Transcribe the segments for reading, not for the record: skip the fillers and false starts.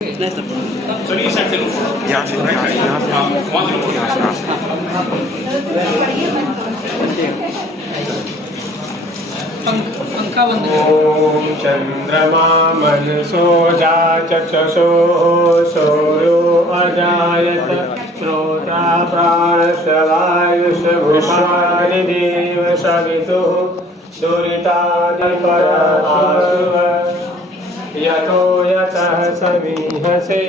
चलिए इस साइड से लो। यहाँ से वहाँ से लो। यहाँ से पंखा बंद ओम चंद्रमा मनसो जाचक्षुषो सूर्यो अजायत श्रोत्रा प्राणश्रवायुष भूषाणि देव सवितुः दुरितादिपराशुव यतो यतः समीहसे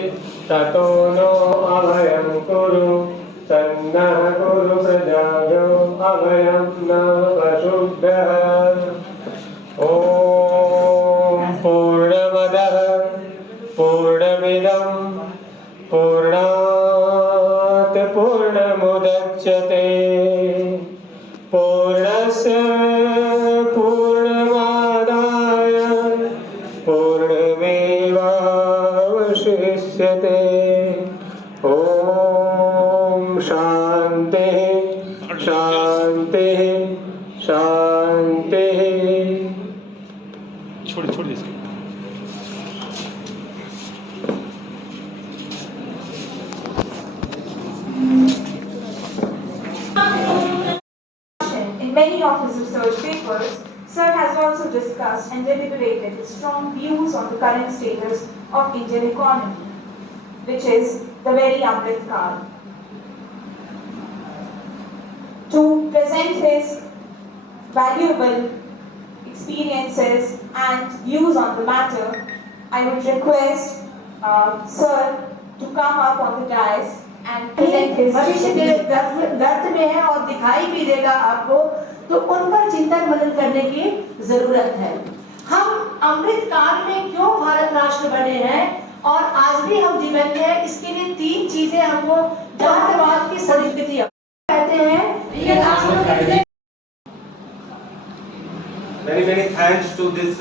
ततो नो अभयं कुरु तन्नः कुरु प्रजाभ्यो अभयं न पशुभ्यः। ॐ पूर्णमदः पूर्णमिदं पूर्णात् पूर्णमुदच्यते पूर्णस्य पूर्णमादाय पूर्णमेवावशिष्यते। ॐ शान्तिः शान्तिः शान्तिः। छोड़ छोड़ दे इसको। In many of his research papers, Sir has also discussed and deliberated his strong views on the current status of Indian economy, which is the very Amrit Kaal. To present his valuable experiences and views on the matter, I would request Sir to come up on the dais and present his भविष्य के दर्द में है और दिखाई भी देगा आपको, तो उन पर चिंतन मनन करने की जरूरत है। हम अमृत काल में क्यों भारत राष्ट्र बने हैं और आज भी हम जीवन में हैं, इसके लिए 3 चीजें हमको जातिवाद की संस्कृति कहते हैं। Many thanks to this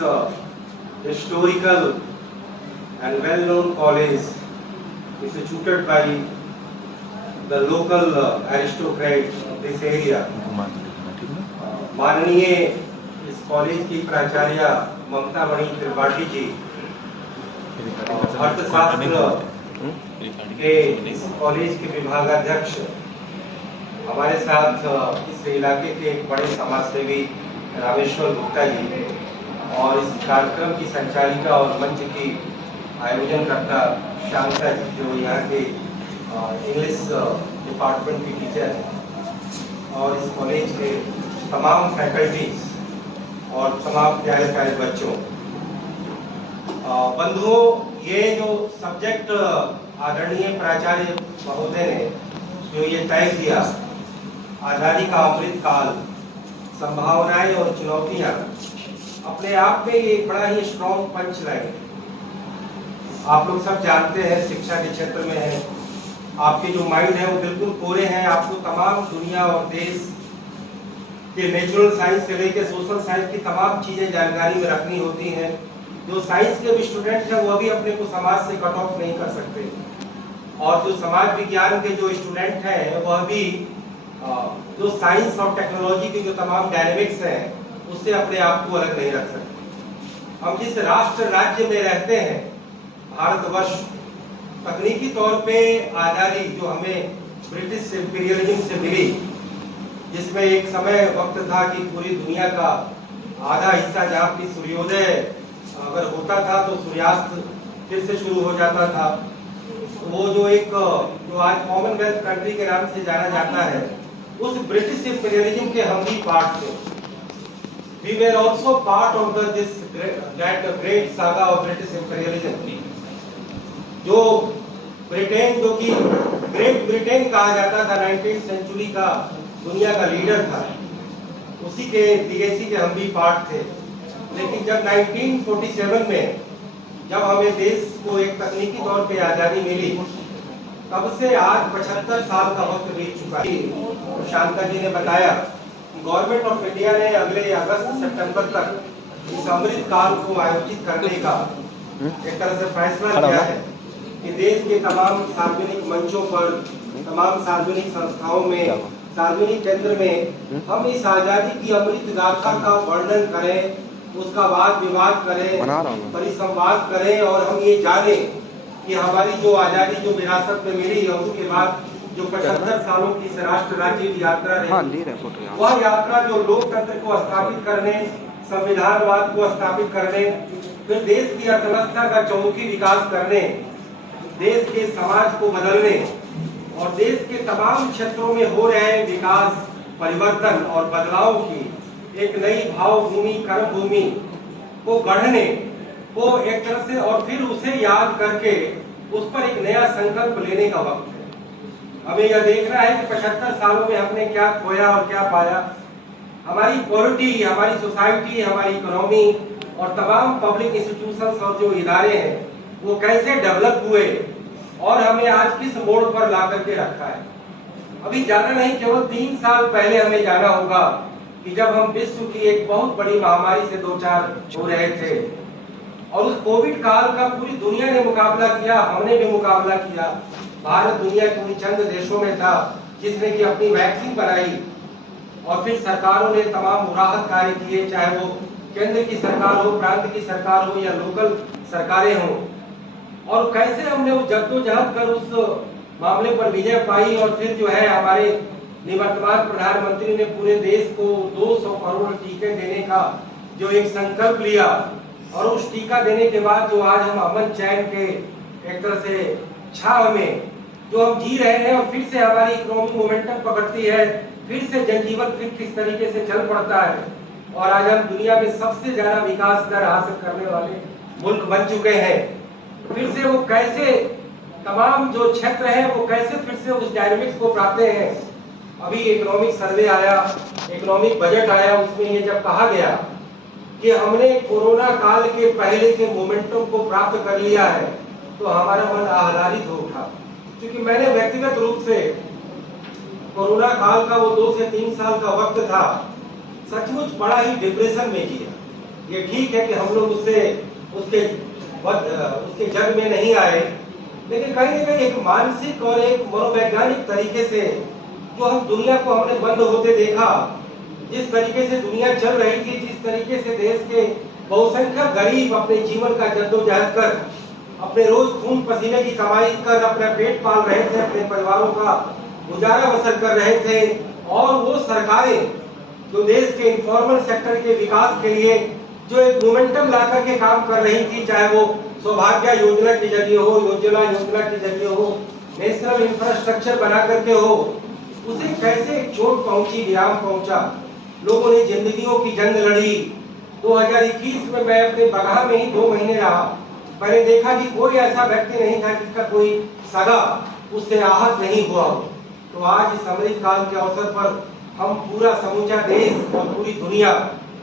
historical and well-known college instituted by the local aristocrats of this area. माननीय इस कॉलेज की प्राचार्य ममता मणि त्रिपाठी जी, अर्थशास्त्र के इस कॉलेज के विभागाध्यक्ष, हमारे साथ इस इलाके के एक बड़े समाजसेवी रामेश्वर गुप्ता जी, और इस कार्यक्रम की संचालिका और मंच की आयोजनकर्ता शांता जी, जो यहाँ के इंग्लिश डिपार्टमेंट की टीचर हैं, और इस कॉलेज के तमाम फैकल्टीज और तमाम प्यारे प्यारे बच्चों, बंधुओं, ये जो सब्जेक्ट आदरणीय प्राचार्य महोदय ने जो ये तय किया, आज़ादी का अमृत काल, संभावनाएं और चुनौतियां, अपने आप में ये बड़ा ही स्ट्रॉन्ग पंच लाइन। आप लोग सब जानते हैं, शिक्षा के क्षेत्र में है, आपके जो माइंड है वो बिल्कुल कोरे हैं। आपको तमाम दुनिया और देश के नेचुरल साइंस से लेकर सोशल साइंस की तमाम चीजें जानकारी में रखनी होती हैं। जो साइंस के भी स्टूडेंट हैं वो भी अपने को समाज से कट ऑफ नहीं कर सकते, और जो समाज विज्ञान के जो स्टूडेंट हैं वह भी जो साइंस और टेक्नोलॉजी के जो तमाम डायनेमिक्स हैं उससे अपने आप को अलग नहीं रख सकते। हम जिस राष्ट्र राज्य में रहते हैं, भारतवर्ष, तकनीकी तौर पे आज़ादी जो हमें ब्रिटिश इंपीरियलिज्म से मिली, जिसमें एक समय वक्त था कि पूरी दुनिया का आधा हिस्सा जहाँ की सूर्योदय अगर होता था तो सूर्यास्त फिर से शुरू हो जाता था। वो जो आज कॉमनवेल्थ कंट्री के नाम से जाना जाता है, उस ब्रिटिश इंपीरियलिज्म के हम भी पार्ट थे। We were also part of that great saga of British imperialism, जो ब्रिटेन, जो कि ग्रेट ब्रिटेन कहा जाता था, 19th सेंचुरी का दुनिया का लीडर था, उसी के लीगेसी के हम भी पार्ट थे। लेकिन जब 1947 में जब हमें देश को एक तकनीकी तौर पे आज़ादी मिली, तब से आज 75 साल का वक्त बीत चुका है। शांता जी ने बताया, गवर्नमेंट ऑफ इंडिया ने अगले अगस्त सितंबर तक इस अमृत काल को आयोजित करने का एक तरह से फैसला किया है कि देश के तमाम सार्वजनिक मंचों पर, तमाम सार्वजनिक संस्थाओं में, सार्वजनिक केंद्र में हम इस आजादी की अमृत गाथा का वर्णन करें, उसका वाद विवाद करें, परिसंवाद करें, और हम ये जाने कि कि हमारी जो आज़ादी जो विरासत में मिली है उसके बाद जो 75 सालों की इस राष्ट्र राज्य की यात्रा रही, वह यात्रा जो लोकतंत्र को स्थापित करने, संविधानवाद को स्थापित करने, फिर देश की अर्थव्यवस्था का चौमुखी विकास करने, देश के समाज को बदलने और देश के तमाम क्षेत्रों में हो रहे विकास, परिवर्तन और बदलाव की एक नई भावभूमि, कर्मभूमि को गढ़ने को एक तरह से और फिर उसे याद करके उस पर एक नया संकल्प लेने का वक्त है। हमें यह देखना है कि 75 सालों में हमने क्या खोया और क्या पाया। हमारी पॉलिटी, हमारी सोसाइटी, हमारी इकोनॉमी और तमाम पब्लिक इंस्टीट्यूशंस और जो इदारे हैं वो कैसे डेवलप हुए और हमें आज किस मोड़ पर ला करके रखा है। अभी जाना नहीं, केवल 3 साल पहले हमें जाना होगा कि जब हम विश्व की एक बहुत बड़ी महामारी से दो चार हो रहे थे और उस कोविड काल का पूरी दुनिया ने मुकाबला किया, हमने भी मुकाबला किया। भारत दुनिया के उन चंद देशों में था जिसने की अपनी वैक्सीन बनाई और फिर सरकारों ने तमाम राहत कार्य किए, चाहे वो केंद्र की सरकार हो, प्रांत की सरकार हो या लोकल सरकारें हो, और कैसे हमने उस जद्दोजहद कर उस मामले पर विजय पाई। और फिर जो है हमारे निवर्तमान प्रधानमंत्री ने पूरे देश को 200 करोड़ टीके देने का जो एक संकल्प लिया और उस टीका देने के बाद जो आज हम अमन चैन के एक तरह से छाव में जो हम जी रहे हैं और फिर से हमारी इकोनॉमी मोमेंटम पकड़ती है, फिर से जनजीवन फिर किस तरीके से चल पड़ता है और आज हम दुनिया में सबसे ज्यादा विकास दर हासिल करने वाले मुल्क बन चुके हैं। फिर से वो कैसे तमाम जो क्षेत्र हैं वो कैसे फिर से उस डायनामिक्स को पाते हैं। अभी इकोनॉमिक सर्वे आया, इकोनॉमिक बजट आया, उसमें ये जब कहा गया कि हमने कोरोना काल के पहले के मोमेंटम को प्राप्त कर लिया है तो हमारा मन आह्लादित हो उठा, क्योंकि मैंने व्यक्तिगत रूप से कोरोना काल का वो 2 से 3 साल का वक्त था, सचमुच बड़ा ही डिप्रेशन में जिया। ये ठीक है कि हम लोग उसके जग में नहीं आए, लेकिन कहीं ना कहीं एक मानसिक और एक मनोवैज्ञानिक तरीके से जो हम दुनिया को हमने बंद होते देखा, जिस तरीके से दुनिया चल रही थी, जिस तरीके से देश के बहुसंख्यक गरीब अपने जीवन का जद्दोजहद कर, अपने रोज खून पसीने की कमाई कर अपना पेट पाल रहे थे, अपने परिवारों का गुजारा बसर कर रहे थे, और वो सरकारें जो देश के इनफॉर्मल सेक्टर के विकास के लिए जो एक मोमेंटम ला करके काम कर रही थी, चाहे वो सौभाग्य योजना के जरिए हो, योजना के जरिए हो, नेशनल इंफ्रास्ट्रक्चर बना करके हो, उसे कैसे एक चोट पहुंची, विराम पहुंचा। लोगों ने जिंदगियों की जंग लड़ी। 2021 में मैं अपने बगहा में ही 2 महीने रहा। मैंने देखा कि कोई ऐसा व्यक्ति नहीं था जिसका कोई सगा उससे आहत नहीं हुआ हो। तो आज इस अमृत काल के अवसर पर हम पूरा समूचा देश और पूरी दुनिया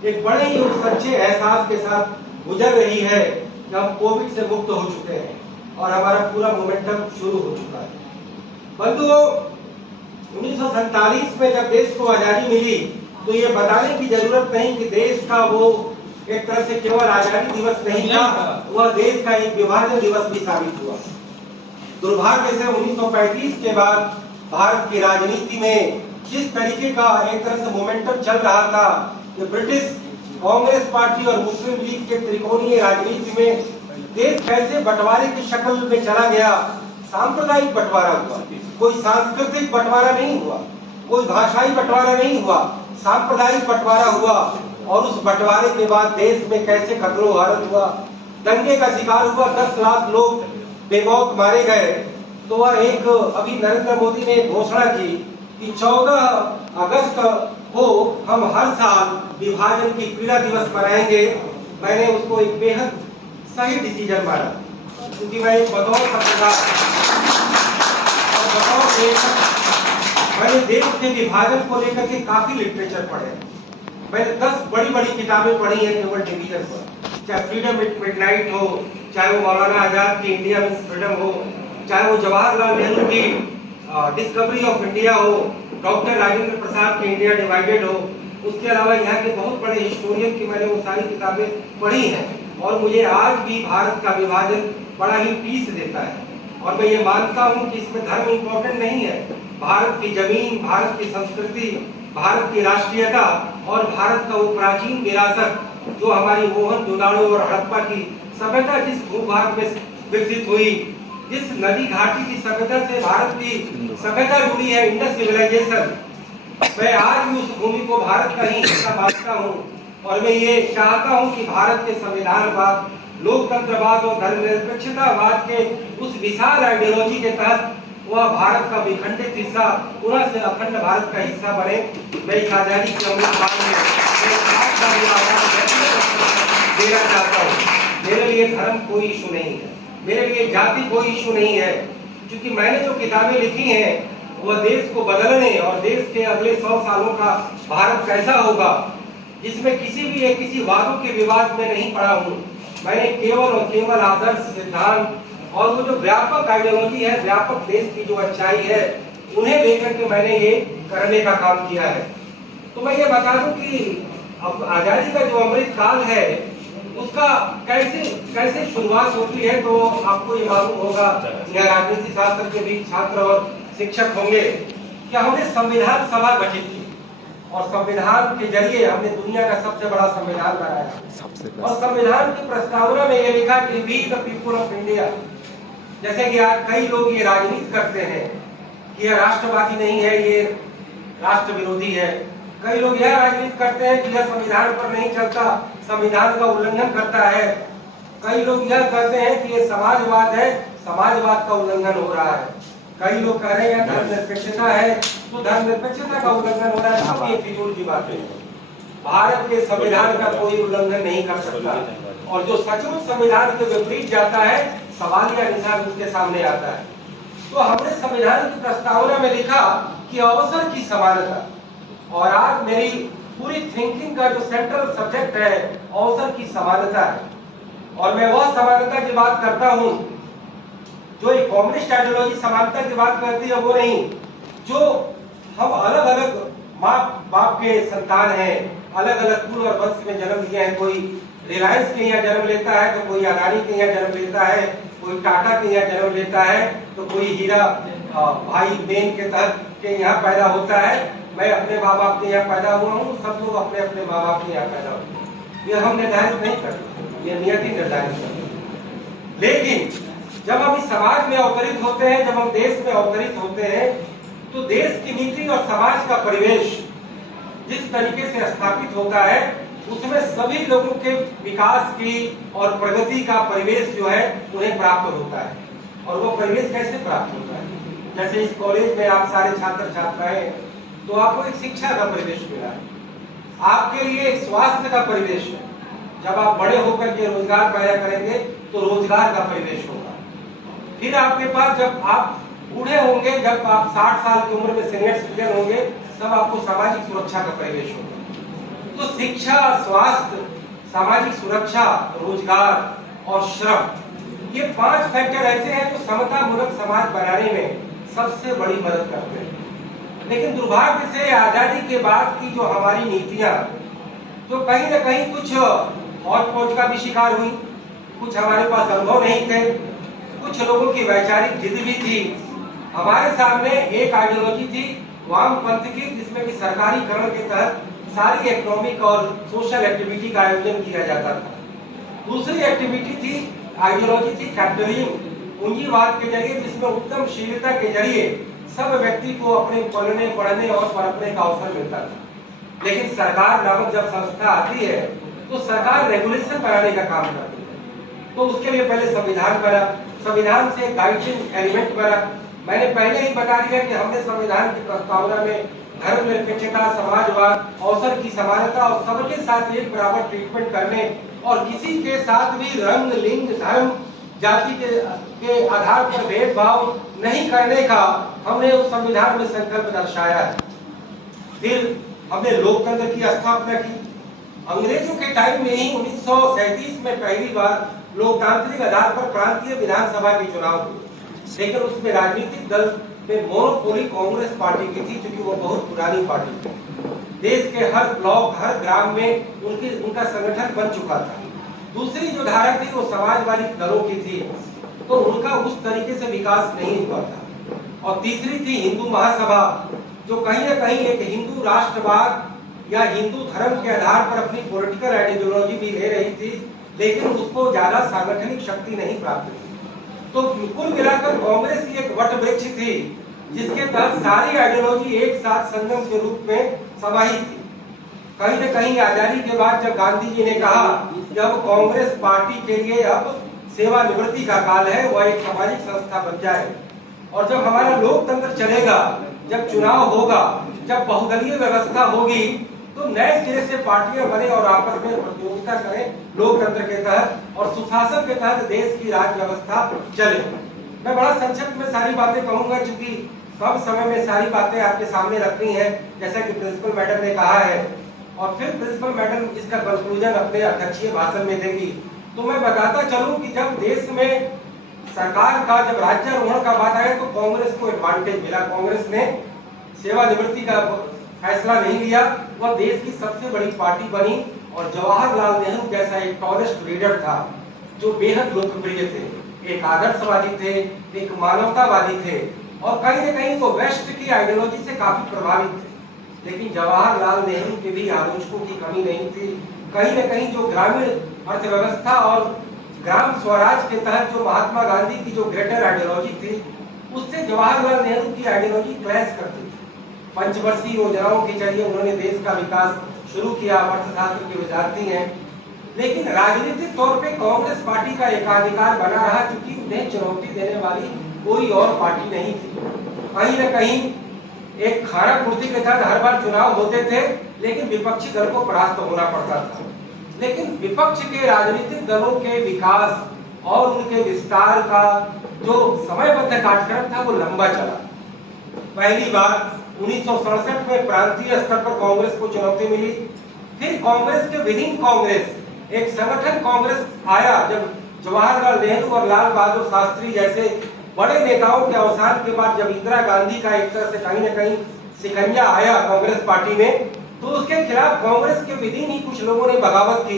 एक बड़े ही सच्चे एहसास के साथ गुजर रही है कि हम कोविड से मुक्त हो चुके हैं और हमारा पूरा मोमेंटम शुरू हो चुका है। बंधुओं, 1947 में जब देश को आजादी मिली तो ये बताने की जरूरत नहीं कि देश का वो एक तरह से केवल आजादी दिवस नहीं था, वह देश का एक विभाजन दिवस भी साबित हुआ। दुर्भाग्य से 1935 के बाद भारत की राजनीति में जिस तरीके का एक तरह से मोमेंटम चल रहा था, कि ब्रिटिश कांग्रेस पार्टी और मुस्लिम लीग के त्रिकोणीय राजनीति में देश कैसे बंटवारे की शक्ल में चला गया। सांप्रदायिक बंटवारा हुआ, कोई सांस्कृतिक बंटवारा नहीं हुआ, कोई भाषाई बंटवारा नहीं हुआ, सांप्रदायिक बंटवारा हुआ। और उस बंटवारे के बाद देश में कैसे खतरो भारत हुआ, दंगे का शिकार हुआ, 10 लाख लोग बेमौत मारे गए। तो वह एक अभी नरेंद्र मोदी ने घोषणा की कि 14 अगस्त को हम हर साल विभाजन की पीड़ा दिवस मनाएंगे। मैंने उसको एक बेहद सही डिसीजन माना, क्योंकि मैं एक बतौर पत्रकार और बतौर लेखक मैंने देश के विभाजन को लेकर के काफी लिटरेचर पढ़े। मैंने 10 बड़ी किताबें पढ़ी हैं केवल डिवीजन पर, चाहे फ्रीडम एट मिडनाइट हो, चाहे वो मौलाना आजाद की इंडिया मीन्स फ्रीडम हो, चाहे वो जवाहरलाल नेहरू की डिस्कवरी ऑफ इंडिया हो, डॉक्टर राजेंद्र प्रसाद की इंडिया डिवाइडेड हो। उसके अलावा यहाँ के बहुत बड़े हिस्टोरियन की मैंने वो सारी किताबें पढ़ी हैं और मुझे आज भी भारत का विभाजन बड़ा ही पीस देता है। और मैं ये मानता हूँ कि इसमें धर्म इम्पोर्टेंट नहीं है। भारत की जमीन, भारत की संस्कृति, भारत की राष्ट्रीयता और भारत का वो प्राचीन विरासत जो हमारी मोहन जोदाड़ो और हड़प्पा की सभ्यता जिस भूभाग में विकसित हुई, जिस नदी घाटी की सभ्यता से भारत की सभ्यता जुड़ी है, इंडस सिविलाइजेशन, मैं आज भी उस भूमि को भारत का ही हिस्सा मानता हूँ और मैं ये चाहता हूँ कि भारत के संविधानवाद, लोकतंत्रवाद और धर्मनिरपेक्षतावाद के उस विशाल आइडियोलॉजी के तहत वह भारत का विखंडित हिस्सा पुनः से अखंड भारत का हिस्सा बने। मैं इस आजादी के अमृतकाल में देना चाहता हूँ। मेरे लिए धर्म कोई इशू नहीं है, मेरे लिए जाति कोई इशू नहीं है, क्योंकि मैंने जो किताबें लिखी हैं वह देश को बदलने और देश के अगले 100 सालों का भारत कैसा होगा, जिसमें किसी वादों के विवाद में नहीं पड़ा हूँ। मैंने केवल और केवल आदर्श, सिद्धांत और वो जो व्यापक आइडियोलॉजी है, व्यापक देश की जो अच्छाई है, उन्हें लेकर के मैंने ये करने का काम किया है। तो मैं ये बता दूं कि अब आजादी का जो अमृत काल है उसका कैसे शुरुआत होती है, तो आपको ये मालूम होगा, यह राजनीति शास्त्र के भी छात्र और शिक्षक होंगे कि हमने संविधान सभा गठित की और संविधान के जरिए हमने दुनिया का सबसे बड़ा संविधान बनाया। और संविधान की प्रस्तावना में ये लिखा कि we the people of India. जैसे कि आज कई लोग ये राजनीति करते हैं कि यह राष्ट्रवादी नहीं है, ये राष्ट्र विरोधी है। कई लोग यह राजनीति करते हैं कि यह संविधान पर नहीं चलता, संविधान का उल्लंघन करता है। कई लोग यह कहते हैं कि यह समाजवाद है, समाजवाद का उल्लंघन हो रहा है। कई लोग कह रहे हैं धर्मनिरपेक्षता है, तो धर्मनिरपेक्षता का उल्लंघन हो रहा है। सब ये फिजूल की बातें हैं। भारत के संविधान का कोई उल्लंघन नहीं कर सकता, और जो सचमुच संविधान के विपरीत जाता है, सवाल या निशान उसके सामने आता है। तो हमने संविधान की प्रस्तावना में लिखा कि अवसर की समानता, और आज मेरी पूरी थिंकिंग का जो सेंट्रल सब्जेक्ट है अवसर की समानता है। और मैं वह समानता की बात करता हूँ जो एक कम्युनिस्ट आइडियोलॉजी समानता की बात करती है, वो नहीं। जो हम अलग अलग माँ बाप के संतान हैं, अलग अलग कुल और वंश में जन्म लिए हैं। कोई रिलायंस के यहाँ जन्म लेता है, तो कोई अदानी के यहाँ जन्म लेता है, कोई टाटा के यहाँ जन्म लेता है, तो कोई हीरा भाई बहन के तहत के यहाँ पैदा होता है। मैं अपने माँ बाप के यहाँ पैदा हुआ हूँ, सब लोग अपने अपने माँ बाप के यहाँ पैदा हुए। ये हम निर्धारित नहीं करते, ये नियति निर्धारित करते। लेकिन जब हम इस समाज में अवतरित होते हैं, जब हम देश में अवतरित होते हैं, तो देश की नीति और समाज का परिवेश जिस तरीके से स्थापित होता है, उसमें सभी लोगों के विकास की और प्रगति का परिवेश जो है उन्हें प्राप्त होता है। और वो परिवेश कैसे प्राप्त होता है? जैसे इस कॉलेज में आप सारे छात्र छात्राएं, तो आपको एक शिक्षा का परिवेश मिला है, आपके लिए एक स्वास्थ्य का परिवेश है। जब आप बड़े होकर के रोजगार पैदा करेंगे तो रोजगार का परिवेश होगा। फिर आपके पास जब आप बूढ़े होंगे, जब आप 60 साल की उम्र में सीनियर सिटीजन होंगे, तब आपको सामाजिक सुरक्षा का परिवेश होगा। तो शिक्षा, स्वास्थ्य, सामाजिक सुरक्षा, रोजगार और श्रम, ये 5 फैक्टर ऐसे हैं जो समतामूलक समाज बनाने में सबसे बड़ी मदद करते हैं। लेकिन दुर्भाग्य से आजादी के बाद की जो हमारी नीतियां, जो कहीं न कहीं कुछ हौच-पौच का भी शिकार हुई, कुछ हमारे पास अनुभव नहीं थे, कुछ लोगों की वैचारिक जिद भी थी। हमारे सामने एक आइडियोलॉजी थी वामपंथ की, जिसमें कि सरकारीकरण के तहत सारी इकोनॉमिक और सोशल एक्टिविटी का आयोजन किया जाता था। दूसरी एक्टिविटी थी, आइडियोलॉजी थी कैपिटलिज्म, पूंजीवाद के जरिए, जिसमें उद्यमशीलता के जरिए सब व्यक्ति को अपने पढ़ने, पढ़ने और पनपने का अवसर मिलता था। लेकिन सरकार नामक जब संस्था आती है, तो सरकार रेगुलेशन बनाने का काम करती है। तो उसके लिए पहले संविधान बना, संविधान से गाइडिंग एलिमेंट बना। मैंने पहले ही बता दिया कि हमने संविधान की प्रस्तावना में धर्मनिरपेक्षता, समाजवाद, अवसर की समानता और सबके साथ एक बराबर ट्रीटमेंट करने और किसी के साथ भी रंग, लिंग, धर्म, जाति के आधार पर भेदभाव नहीं करने का हमने उस संविधान में संकल्प दर्शाया है। फिर हमने लोकतंत्र की स्थापना की। अंग्रेजों के टाइम में ही 1937 में पहली बार लोकतांत्रिक आधार पर प्रांतीय विधानसभा के चुनाव हुए, लेकिन उसमें राजनीतिक दल में मोनोपोली कांग्रेस पार्टी की थी, क्योंकि वो बहुत पुरानी पार्टी थी। देश के हर ब्लॉक, हर ग्राम में उनका संगठन बन चुका था। दूसरी जो धारा थी वो समाजवादी दलों की थी, तो उनका उस तरीके से विकास नहीं हुआ था। और तीसरी थी हिंदू महासभा, जो कहीं न कहीं एक हिंदू राष्ट्रवाद या हिंदू धर्म के आधार पर अपनी पॉलिटिकल आइडियोलॉजी भी ले रही थी, लेकिन उसको ज्यादा सांगठनिक शक्ति नहीं प्राप्त थी। तो कुल मिलाकर कांग्रेस ही एक वट वृक्ष थी जिसके तहत सारी आइडियोलॉजी एक साथ संगम के रूप में समाहित थी। कहीं न कहीं आजादी के बाद जब गांधी जी ने कहा कि अब कांग्रेस पार्टी के लिए अब सेवानिवृत्ति का काल है, वह एक सामाजिक संस्था बन जाए, और जब हमारा लोकतंत्र चलेगा, जब चुनाव होगा, जब बहुदलीय व्यवस्था होगी, तो नए सिरे से पार्टियां बने और आपस में प्रतियोगिता करें लोकतंत्र के तहत और सुशासन के तहत देश की राज व्यवस्था चले। मैं बड़ा संक्षिप्त में सारी बातें कहूंगा क्योंकि कम समय में सारी बातें आपके सामने रखनी है, जैसा कि प्रिंसिपल मैडम ने कहा है, और फिर प्रिंसिपल मैडम इसका कंक्लूजन अपने अध्यक्षीय भाषण में देगी। तो मैं बताता चलूं कि जब देश में सरकार का जब राज्यारोहण का बात आया तो कांग्रेस को एडवांटेज मिला। कांग्रेस ने सेवानिवृत्ति का फैसला नहीं लिया, वह देश की सबसे बड़ी पार्टी बनी और जवाहरलाल नेहरू जैसा एक टॉलेस्ट लीडर था जो बेहद लोकप्रिय थे, एक आदर्शवादी थे, एक मानवतावादी थे और कहीं न कहीं वो वेस्ट की आइडियोलॉजी से काफी प्रभावित थे। लेकिन जवाहरलाल नेहरू के भी आलोचकों की कमी नहीं थी। कहीं न कहीं जो ग्रामीण अर्थव्यवस्था और ग्राम स्वराज के तहत जो महात्मा गांधी की जो ग्रेटर आइडियोलॉजी थी, उससे जवाहरलाल नेहरू की आइडियोलॉजी क्लैश करती थी। पंचवर्षीय योजनाओं के जरिए उन्होंने देश का विकास शुरू किया, अर्थशास्त्र के विद्यार्थी हैं, लेकिन राजनीतिक तौर पे कांग्रेस पार्टी का एकाधिकार बना रहा क्योंकि उन्हें चुनौती देने वाली कोई और पार्टी नहीं थी। कहीं न कहीं एक खाना कुर्सी के तहत हर बार चुनाव होते थे, लेकिन विपक्षी दल को परास्त होना पड़ता था। लेकिन विपक्ष के राजनीतिक दलों के विकास और उनके विस्तार का जो समयबद्ध कार्यक्रम था वो लंबा चला। पहली बार 1967 में प्रांतीय स्तर पर कांग्रेस को चुनौती मिली। फिर कांग्रेस के विद इन कांग्रेस एक संगठन कांग्रेस आया जब जवाहरलाल नेहरू और लाल बहादुर शास्त्री जैसे बड़े नेताओं के अवसान के बाद जब इंदिरा गांधी का एक तरह से कहीं न कहीं शिकंजा आया कांग्रेस पार्टी में, तो उसके खिलाफ कांग्रेस के विदिन ही कुछ लोगों ने बगावत की,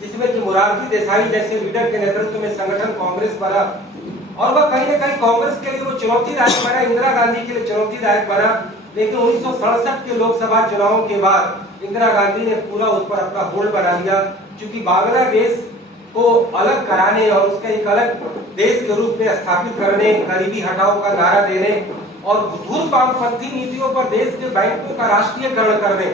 जिसमें कि मोरारजी देसाई जैसे लीडर के नेतृत्व में संगठन कांग्रेस बना और वह कहीं न कहीं कांग्रेस के लिए वो चुनौतीदायक बना, इंदिरा गांधी के लिए चुनौतीदायक बना। लेकिन 1967 के लोकसभा चुनावों के बाद इंदिरा गांधी ने पूरा उस पर अपना होल्ड बना लिया, क्योंकि बांग्लादेश को अलग कराने और उसका एक अलग देश के रूप में स्थापित करने, गरीबी हटाओ का नारा देने और धूल वामपंथी नीतियों पर देश के बैंकों का राष्ट्रीयकरण करने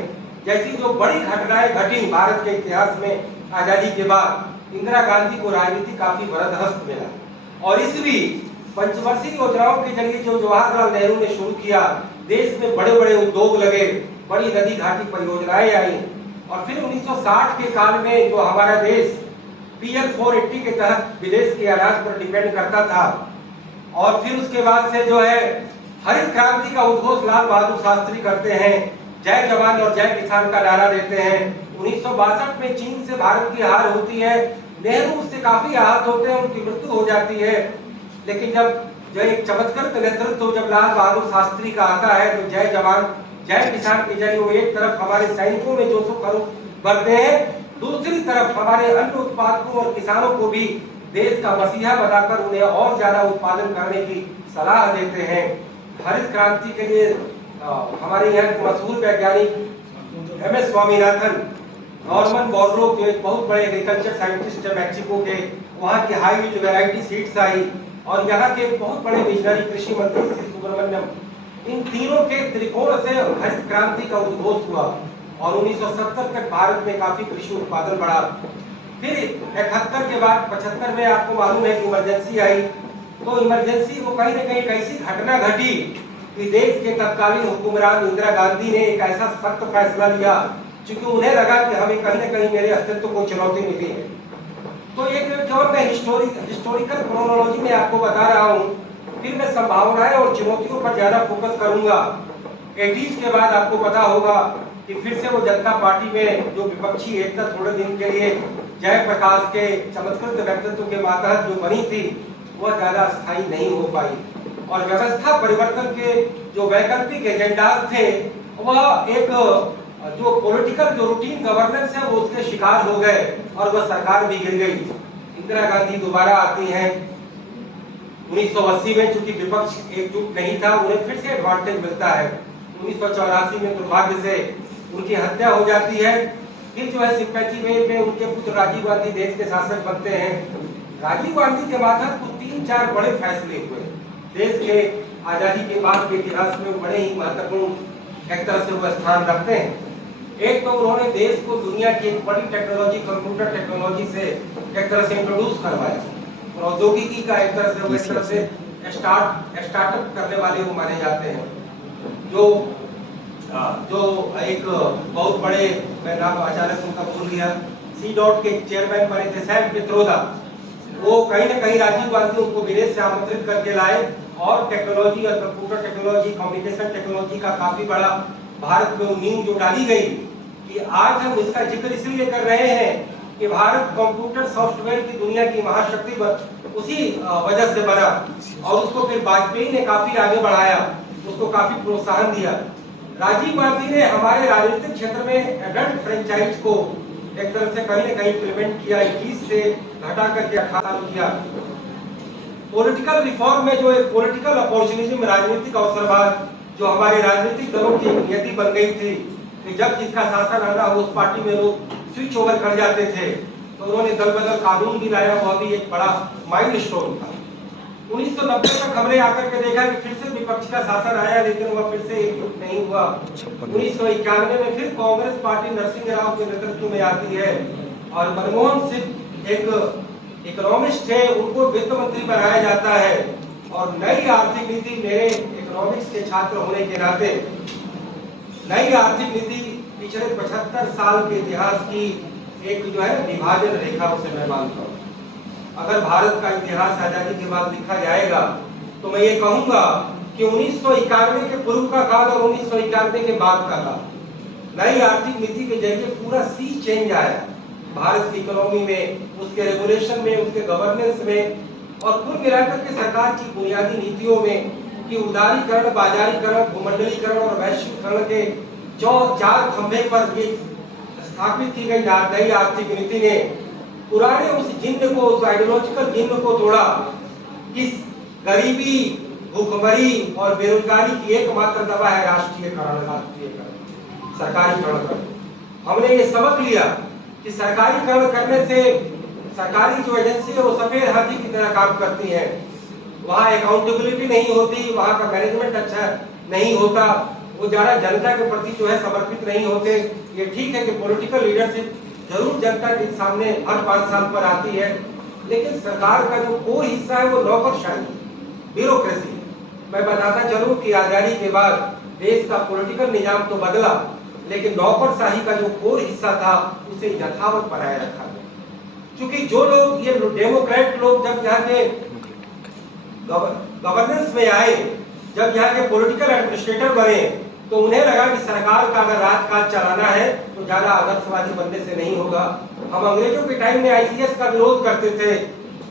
जैसी जो बड़ी घटनाएं घटी भारत के इतिहास में आजादी के बाद, इंदिरा गांधी को राजनीति काफी वरदहस्त मिला। और इस बीच पंचवर्षीय योजनाओं के जरिए जो जवाहरलाल नेहरू ने शुरू किया, देश में बड़े बड़े उद्योग लगे, बड़ी नदी घाटी परियोजनाएं आई और फिर 1960 के काल में जो हमारा देश PL 480 के तहत विदेश के अनाज पर डिपेंड करता था और फिर उसके बाद से जो है हरित क्रांति का उद्घोष लाल बहादुर शास्त्री करते हैं, जय जवान और जय किसान का नारा देते हैं। 1962 में चीन से भारत की हार होती है, नेहरू उससे काफी आहत होते हैं, उनकी मृत्यु हो जाती है। लेकिन जब एक चमत्कृत नेतृत्व जब लाल बहादुर शास्त्री का आता है तो जय जवान जय किसान के जरिए वो एक तरफ हमारे सैनिकों में जोशो खरोश भरते हैं, दूसरी तरफ हमारे अन्य उत्पादकों और किसानों को भी देश का मसीहा बनाकर उन्हें और ज्यादा उत्पादन करने की सलाह देते हैं। हरित क्रांति के लिए हमारे यहाँ के मशहूर वैज्ञानिक MS स्वामीनाथन, नॉर्मन बोरलॉग जो एक बहुत बड़े एग्रीकल्चर साइंटिस्ट है मैक्सिको के, वहाँ की हाई यील्ड वैरायटी सीड्स आई और यहाँ के बहुत बड़े विजनरी कृषि मंत्री श्री सुब्रमण्यम, इन तीनों के त्रिकोण से हरित क्रांति का उद्घोष हुआ और 1970 तक भारत में काफी कृषि उत्पादन बढ़ा। फिर 71 के बाद 75 में आपको मालूम है कि इमरजेंसी आई, तो इमरजेंसी को कहीं न कहीं एक ऐसी घटना घटी कि देश के तत्कालीन हुक्मरान इंदिरा गांधी ने एक ऐसा सख्त फैसला लिया क्योंकि उन्हें लगा कि हमें कहीं न कहीं मेरे अस्तित्व को चुनौती मिली है। तो एक केवल मैं हिस्टोरिकल क्रोनोलॉजी में आपको बता रहा हूँ, फिर मैं संभावनाएं और चुनौतियों पर ज्यादा फोकस करूंगा। 80s के बाद आपको पता होगा कि फिर से वो जनता पार्टी में जो विपक्षी एकता थोड़े दिन के लिए जयप्रकाश के चमत्कृत व्यक्तित्व के मातहत जो बनी थी वह ज्यादा स्थायी नहीं हो पाई और व्यवस्था परिवर्तन के जो वैकल्पिक एजेंडाज थे वह एक जो पॉलिटिकल जो रूटीन गवर्नेंस है वो उसके शिकार हो गए और वह सरकार भी गिर गई। इंदिरा गांधी दोबारा आती हैं 1980 में, चूंकि विपक्ष एकजुट नहीं था उन्हें फिर से एडवांटेज मिलता है। 1984 में दुर्भाग्य से उनकी हत्या हो जाती है। फिर जो है सिंपैथी में उनके पुत्र राजीव गांधी देश के शासक बनते हैं राजीव गांधी के माध्यम को 3-4 बड़े फैसले हुए देश के आजादी के बाद के इतिहास में, बड़े ही महत्वपूर्ण एक तरह से वो स्थान रखते हैं। एक तो उन्होंने देश को दुनिया की एक बड़ी टेक्नोलॉजी, कंप्यूटर टेक्नोलॉजी से एक तरह से इंट्रोड्यूस करवाया। प्रौद्योगिकी का एक तरह से वो एक तरह से स्टार्टअप करने वाले वो माने जाते हैं। जो एक बहुत बड़े, मैं नाम अचानक उनका भूल गया, C.डॉट के चेयरमैन बने थे, सैम पित्रोदा। वो कहीं ना कहीं राजीव गांधी उनको विदेश से आमंत्रित करके लाए और टेक्नोलॉजी और कंप्यूटर टेक्नोलॉजी, कम्युनिकेशन टेक्नोलॉजी का काफी बड़ा भारत में नींव जो डाली गई कि आज हम इसका जिक्र इसलिए कर रहे हैं कि भारत कंप्यूटर सॉफ्टवेयर की दुनिया की महाशक्ति उसी वजह से बना और उसको फिर वाजपेयी ने काफी आगे बढ़ाया, उसको काफी प्रोत्साहन दिया। राजीव गांधी ने हमारे राजनीतिक क्षेत्र में एडल्ट फ्रेंचाइज को एक तरह से कहीं ना कहीं इम्प्लीमेंट किया, 21 से घटा करके 18 किया। पॉलिटिकल रिफॉर्म में जो एक पॉलिटिकल अपॉर्चुनिज्म, राजनीतिक अवसरवाद जो हमारे राजनीतिक दलों की नियति बन गई थी कि जब जिसका शासन आना हो उस पार्टी में लोग स्विच ओवर कर जाते थे, तो उन्होंने दल बदल कानून भी लाया, वह भी एक बड़ा माइलस्टोन था। 1990 तक हमने आकर के देखा कि फिर से विपक्ष का शासन आया, लेकिन वह फिर से एकजुट नहीं हुआ। 1991 में फिर कांग्रेस पार्टी नरसिंह राव के नेतृत्व में आती है और मनमोहन सिंह एक इकोनॉमिस्ट थे, उनको वित्त मंत्री बनाया जाता है और नई आर्थिक नीति, मेरे इकोनॉमिक्स के छात्र होने के नाते, नई आर्थिक नीति पिछले 75 साल के इतिहास की एक जो है विभाजन रेखा, उसे मैं मानता हूँ। अगर भारत का इतिहास आजादी के बाद लिखा जाएगा तो मैं ये कहूंगा कि 1991 के पूर्व का काल और 1991 के बाद का काल, नई आर्थिक नीति के जरिए पूरा सी चेंज आया भारत की इकोनॉमी में, उसके रेगुलेशन में, उसके गवर्नेंस में और कुल मिलाकर के सरकार की बुनियादी नीतियों में कि उदारीकरण, बाजारीकरण, भूमंडलीकरण और वैश्वीकरण के जो 4 खंभे पर ये स्थापित की गई नई आर्थिक नीति ने पुराने उस जिन्न को, उस आइडियोलॉजिकल जिन्न को तोड़ा कि गरीबी, भूखमरी और बेरोजगारी की एकमात्र दवा है राष्ट्रीयकरण, सरकारीकरण। हमने ये सबक लिया कि सरकारीकरण करने से सरकारी जो एजेंसी है वो सफेद हाथी की तरह काम करती है, वहाँ अकाउंटेबिलिटी नहीं होती, वहाँ का मैनेजमेंट अच्छा नहीं होता, वो ज्यादा जनता के प्रति जो है समर्पित नहीं होते। ये ठीक है कि पॉलिटिकल लीडरशिप जरूर जनता के सामने हर 5 साल पर आती है, लेकिन सरकार का जो कोर हिस्सा है वो नौकरशाही, ब्यूरोक्रेसी। मैं बताता चलूं कि आजादी के बाद देश का पॉलिटिकल निजाम तो बदला, लेकिन नौकरशाही का जो कोर हिस्सा था उसे यथावत बनाए रखा गया। क्योंकि जो लोग, ये डेमोक्रेट लोग जब यहाँ के गवर्नेंस में आए, जब यहाँ के पॉलिटिकल एडमिनिस्ट्रेटर बने, तो उन्हें लगा कि सरकार का अगर राजकाज चलाना है तो ज्यादा आदर्शवादी बनने से नहीं होगा। हम अंग्रेजों के टाइम में ICS का विरोध करते थे,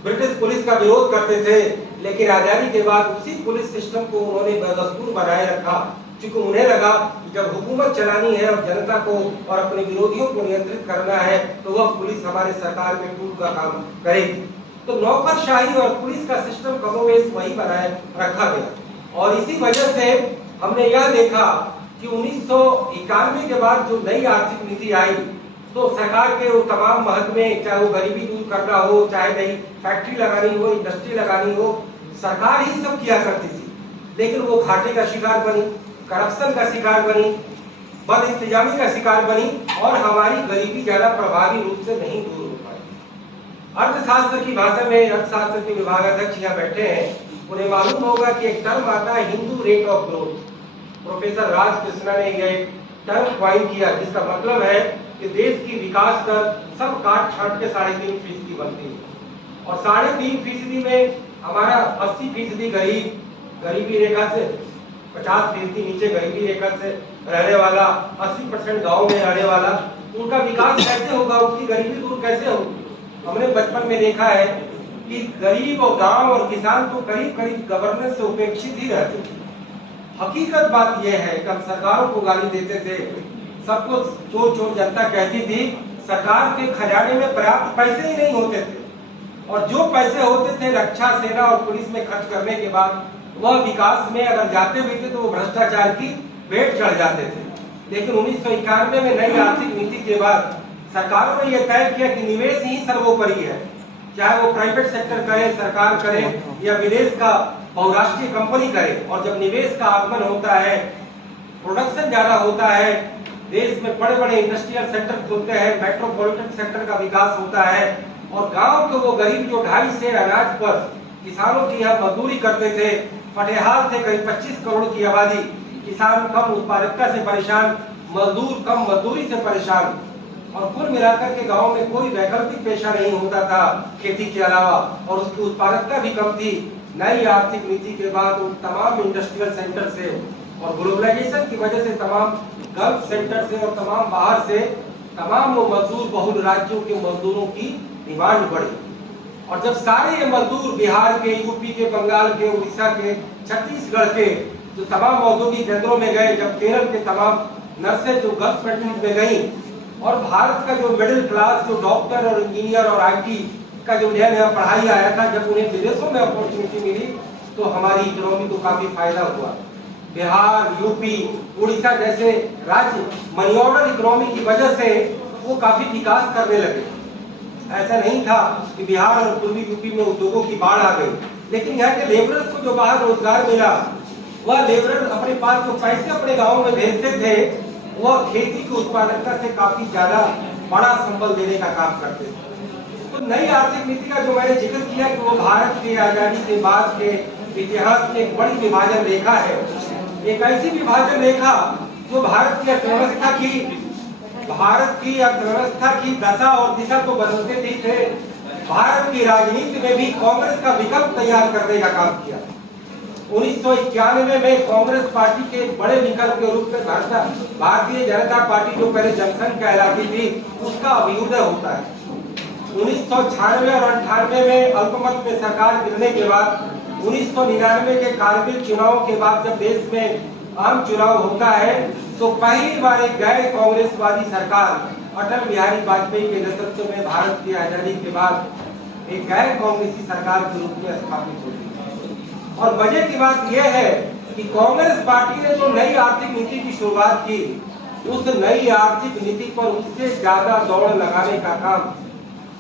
ब्रिटिश पुलिस का विरोध करते थे, लेकिन आजादी के बाद उसी पुलिस सिस्टम को उन्होंने बदस्तूर बनाए रखा, क्योंकि उन्हें लगा कि जब हुकूमत चलानी है और जनता को और अपने विरोधियों को नियंत्रित करना है तो वह पुलिस हमारे सरकार में टूल का काम करेगी। तो नौकरशाही और पुलिस का सिस्टम कमोवेश वही बनाए रखा गया और इसी वजह से हमने यह देखा कि 1991 के बाद जो नई आर्थिक नीति आई तो सरकार के वो तमाम महकमे, चाहे वो गरीबी दूर करना हो, चाहे नई फैक्ट्री लगानी हो, इंडस्ट्री लगानी हो, सरकार ही सब किया करती थी, लेकिन वो घाटे का शिकार बनी, करप्शन का शिकार बनी, बदइंतजामी का शिकार बनी और हमारी गरीबी ज्यादा प्रभावी रूप से नहीं दूर हो पाई। अर्थशास्त्र की भाषा में अर्थशास्त्र के विभागाध्यक्ष यहाँ बैठे हैं, उन्हें मालूम होगा कि एक टर्म आता है Hindu rate of growth. Professor Raj Krishna ने यह टर्म क्वाइन किया, जिसका मतलब है कि देश की विकास दर सब काट छाट के 3.5% बनती है और 3.5% में हमारा 80% गरीब, गरीबी रेखा से 50% नीचे गरीबी रेखा से रहने वाला, 80% गाँव में रहने वाला, उनका विकास कैसे होगा, उनकी गरीबी दूर कैसे होगी। हमने बचपन में देखा है कि गरीब और गांव और किसान तो करीब करीब गवर्नेंस से उपेक्षित ही रहते थे। हकीकत बात यह है कि हम सरकारों को गाली देते थे, सबको चोर चोर जनता कहती थी, सरकार के खजाने में पर्याप्त पैसे ही नहीं होते थे और जो पैसे होते थे रक्षा, सेना और पुलिस में खर्च करने के बाद वह विकास में अगर जाते भी थे तो वो भ्रष्टाचार की भेंट चढ़ जाते थे। लेकिन 1991 में नई आर्थिक नीति के बाद सरकारों ने यह तय किया कि निवेश ही सर्वोपरि है, चाहे वो प्राइवेट सेक्टर करे, सरकार करे या विदेश का बहुराष्ट्रीय कंपनी करे। और जब निवेश का आगमन होता है, प्रोडक्शन ज्यादा होता है, देश में बड़े बड़े इंडस्ट्रियल सेक्टर खुलते हैं, मेट्रोपॉलिटन सेक्टर का विकास होता है और गांव के वो गरीब जो 2.5 सेर अनाज पर किसानों की यहाँ मजदूरी करते थे, फटेहाल से करीब 25 करोड़ की आबादी, किसान कम उत्पादकता से परेशान, मजदूर कम मजदूरी से परेशान और कुल मिलाकर के गांव में कोई वैकल्पिक पेशा नहीं होता था खेती के अलावा और उसकी उत्पादकता भी कम थी। नई आर्थिक नीति के बाद उन तमाम इंडस्ट्रियल सेंटर से और ग्लोबलाइजेशन की वजह से तमाम गल्फ सेंटर से और तमाम बाहर से तमाम वो मजदूर बहुल राज्यों के मजदूरों की डिमांड बढ़ी और जब सारे ये मजदूर बिहार के, यूपी के, बंगाल के, उड़ीसा के, छत्तीसगढ़ के जो तमाम औद्योगिक केंद्रों में गए, जब केरल के तमाम नर्सें जो गल्फ कंट्रीज में गई और भारत का जो मिडिल क्लास जो डॉक्टर और इंजीनियर और आईटी का जो नया नया पढ़ाई आया था, जब उन्हें विदेशों में अपॉर्चुनिटी मिली तो हमारी इकोनॉमी को काफी फायदा हुआ। बिहार, यूपी, उड़ीसा जैसे राज्य मनी ऑर्डर इकोनॉमी की वजह से वो काफी विकास करने लगे। ऐसा नहीं था कि बिहार और पूर्वी यूपी में उद्योगों की बाढ़ आ गई, लेकिन यहाँ के लेबरर्स को जो बाहर रोजगार मिला, वह लेबरर अपने पास जो पैसे अपने गाँव में भेजते थे वह खेती की उत्पादकता से काफी ज्यादा बड़ा संबल देने का काम करते थे। तो नई आर्थिक नीति का जो मैंने जिक्र किया कि वो भारत के आजादी के बाद के इतिहास में एक बड़ी विभाजन रेखा है, एक ऐसी विभाजन रेखा जो भारत की अर्थव्यवस्था की दशा और दिशा को बदलते ही थे। भारत की राजनीति में भी कांग्रेस का विकल्प तैयार करने का काम किया। 1991 में कांग्रेस पार्टी के बड़े विकल्प के रूप में भारतीय जनता पार्टी जो पहले जनसंघ कहलाती थी उसका अभ्युदय होता है। 1996 और 98 में अल्पमत में सरकार गिरने के बाद 1999 के कारगिल चुनाव के बाद जब देश में आम चुनाव होता है तो पहली बार एक गैर कांग्रेसवादी सरकार अटल बिहारी वाजपेयी के नेतृत्व में भारत की आजादी के बाद एक गैर कांग्रेसी सरकार के रूप में स्थापित होती है। और वजह की बात यह है कि कांग्रेस पार्टी ने जो नई आर्थिक नीति की शुरुआत की, उस नई आर्थिक नीति पर उससे ज्यादा दौड़ लगाने का काम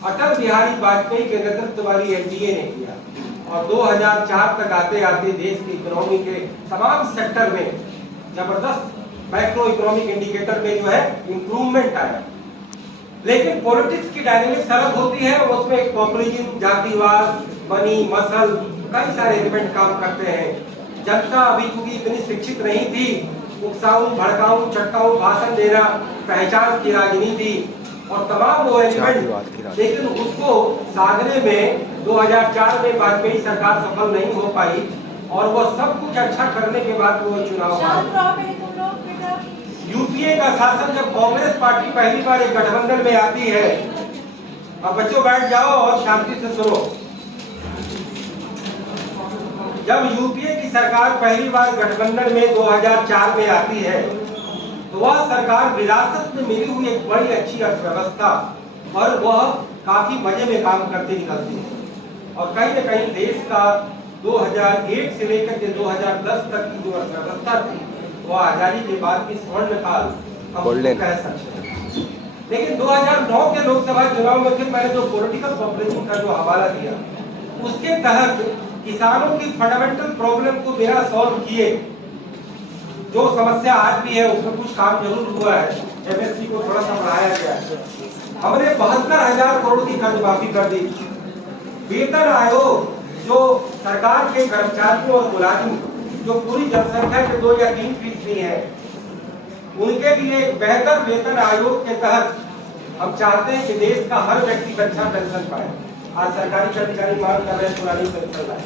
अटल बिहारी वाजपेयी के नेतृत्व वाली एनडीए ने किया और 2004 तक आते आते देश की इकोनॉमी के तमाम सेक्टर में जबरदस्त मैक्रो इकोनॉमिक इंडिकेटर में जो है इंप्रूवमेंट आया। लेकिन पॉलिटिक्स की डायनेमिक्स अलग होती है, उसमें एक पॉपुलिज्म, जातिवाद, मनी, मसल, कई सारे एलिमेंट काम करते हैं। जनता अभी चूंकि इतनी शिक्षित नहीं थी, उकसाऊं, भड़काऊं, चटकाऊं, भाषण देना, पहचान की राजनीति और तमाम वो एलिमेंट, लेकिन उसको साधने में 2004 में वाजपेयी सरकार सफल नहीं हो पाई और वो सब कुछ अच्छा करने के बाद वो चुनाव यूपीए का शासन जब कांग्रेस पार्टी पहली बार एक गठबंधन में आती है, अब बच्चों बैठ जाओ और शांति से सुनो। जब यूपीए की सरकार पहली बार गठबंधन में 2004 में आती है तो वह सरकार विरासत में मिली हुई एक बड़ी अच्छी अर्थव्यवस्था और वह काफी मजे में काम करते निकलती है और कहीं न कहीं देश का 2001 से लेकर के 2010 तक की जो अर्थव्यवस्था थी वो आजादी के बाद की स्वर्ण काल हम कह सकते हैं। लेकिन 2009 के लोकसभा चुनाव में फिर मैंने जो पॉलिटिकल पॉपुलिज्म का जो हवाला दिया, उसके तहत किसानों की फंडामेंटल प्रॉब्लम को बिना सॉल्व किए जो समस्या आज भी है उसमें कुछ काम जरूर हुआ है। एमएसपी को थोड़ा सा बढ़ाया गया, हमने 72,000 करोड़ की कर्ज माफी कर दी। वेतन आयोग जो सरकार के कर्मचारियों और मुलाजिम जो पूरी जनसंख्या के 2 या 3% है, उनके लिए एक बेहतर वेतन आयोग के तहत हम चाहते हैं कि देश का हर व्यक्ति अच्छा पेंशन पाए। आज सरकारी कर्मचारी मांग कर रहे हैं पुरानी पेंशन लाए,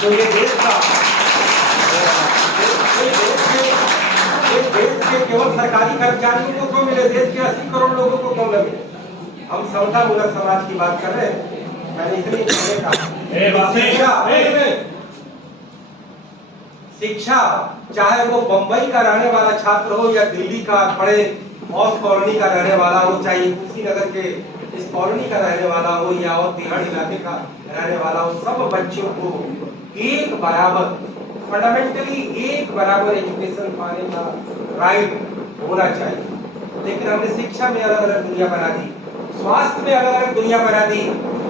तो ये देश के केवल सरकारी कर्मचारियों को क्यों मिले, देश के 80 करोड़ लोगों को क्यों मिले? हम समतामूलक समाज की बात कर रहे हैं। मैंने इसलिए कहा शिक्षा, चाहे वो बंबई का रहने वाला छात्र हो या दिल्ली का बड़े औस कॉलोनी का रहने वाला हो, चाहे कुशीनगर के इस कॉलोनी का रहने वाला हो या और तिहाड़ इलाके का रहने वाला हो, सब बच्चों को एक बराबर फंडामेंटली एक बराबर एजुकेशन पाने का राइट होना चाहिए। लेकिन हमने शिक्षा में अलग अलग दुनिया बना दी, स्वास्थ्य में अलग अलग दुनिया बना दी,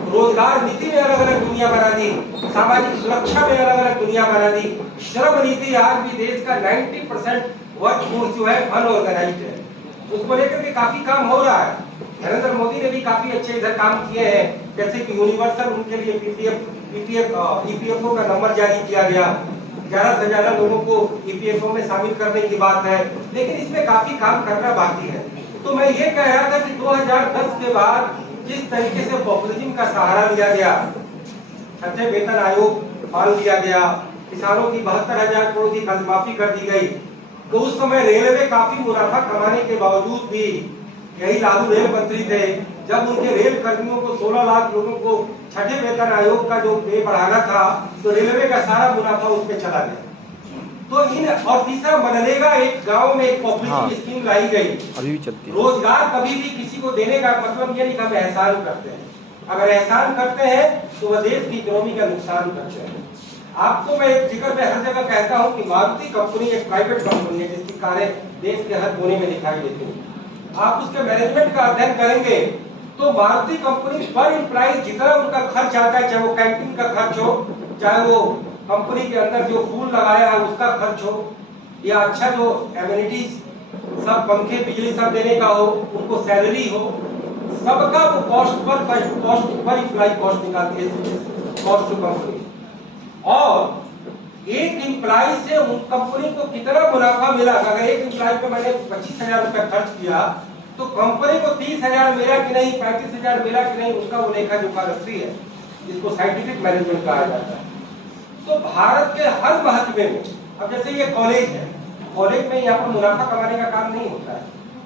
रोजगार नीति में अलग अलग दुनिया बना दी, सामाजिक सुरक्षा में अलग अलग दुनिया बना दी। श्रम नीति आज भी देश का 90% वर्कफोर्स जो है अनऑर्गेनाइज्ड है, उसको लेकर के काफी काम हो रहा है। नरेंद्र मोदी ने भी काफी अच्छे इधर काम किए हैं, जैसे कि यूनिवर्सल उनके लिए ईपीएफओ का नंबर जारी किया गया, 11 से ज्यादा लोगों को ईपीएफओ में शामिल करने की बात है, लेकिन इसमें काफी काम करना बाकी है। तो मैं ये कह रहा था कि 2010 के बाद जिस तरीके से पॉपुलिज्म का सहारा लिया गया, छठे वेतन आयोग मान लिया गया, किसानों की 72,000 करोड़ की कर्ज माफी कर दी गई, तो उस समय रेलवे काफी मुनाफा कमाने के बावजूद भी, यही लालू रेल मंत्री थे, जब उनके रेल कर्मियों को 16 लाख लोगों को छठे वेतन आयोग का जो पे बढ़ाना था, तो रेलवे का सारा मुनाफा उस पे चला गया। तो इन और तीसरा मनरेगा, एक गांव में एक पॉपुलिटी स्कीम लाई गई, अभी भी चलती है। रोजगार कभी भी किसी को देने का मतलब ये नहीं कि हम एहसान करते हैं, अगर एहसान करते हैं तो वह देश की इकोनॉमी का नुकसान करते हैं। आपको मैं एक जिक्र में हर जगह कहता हूँ कि मारुति कंपनी एक प्राइवेट कंपनी है जिसकी कारें देश के हर कोने में दिखाई देती हैं। आप उसके मैनेजमेंट का अध्ययन करेंगे तो मारुति कंपनी पर एम्प्लॉय जितना उनका खर्च आता है, चाहे वो कैंटीन का खर्च हो, चाहे वो कंपनी के अंदर जो फूल लगाया है उसका खर्च हो, या अच्छा जो एमिनिटीज सब पंखे बिजली सब देने का हो, उनको सैलरी हो, सबका वो कॉस्ट पर एम्प्लॉय कॉस्ट निकालती है, कॉस्ट टू कंपनी। और एक एम्प्लॉय से उन कंपनी को कितना मुनाफा मिला, अगर एक एम्प्लॉय पे मैंने 25,000 रुपया खर्च किया तो कंपनी को 30,000 मिला कि नहीं, 35,000 मिला कि नहीं, उसका वो लेखा जोखा रखती है, जिसको साइंटिफिक मैनेजमेंट कहा जाता है। तो भारत के हर महत्व में, अब जैसे ये कॉलेज है, कॉलेज में यहाँ पर मुनाफा कमाने का काम नहीं होता है,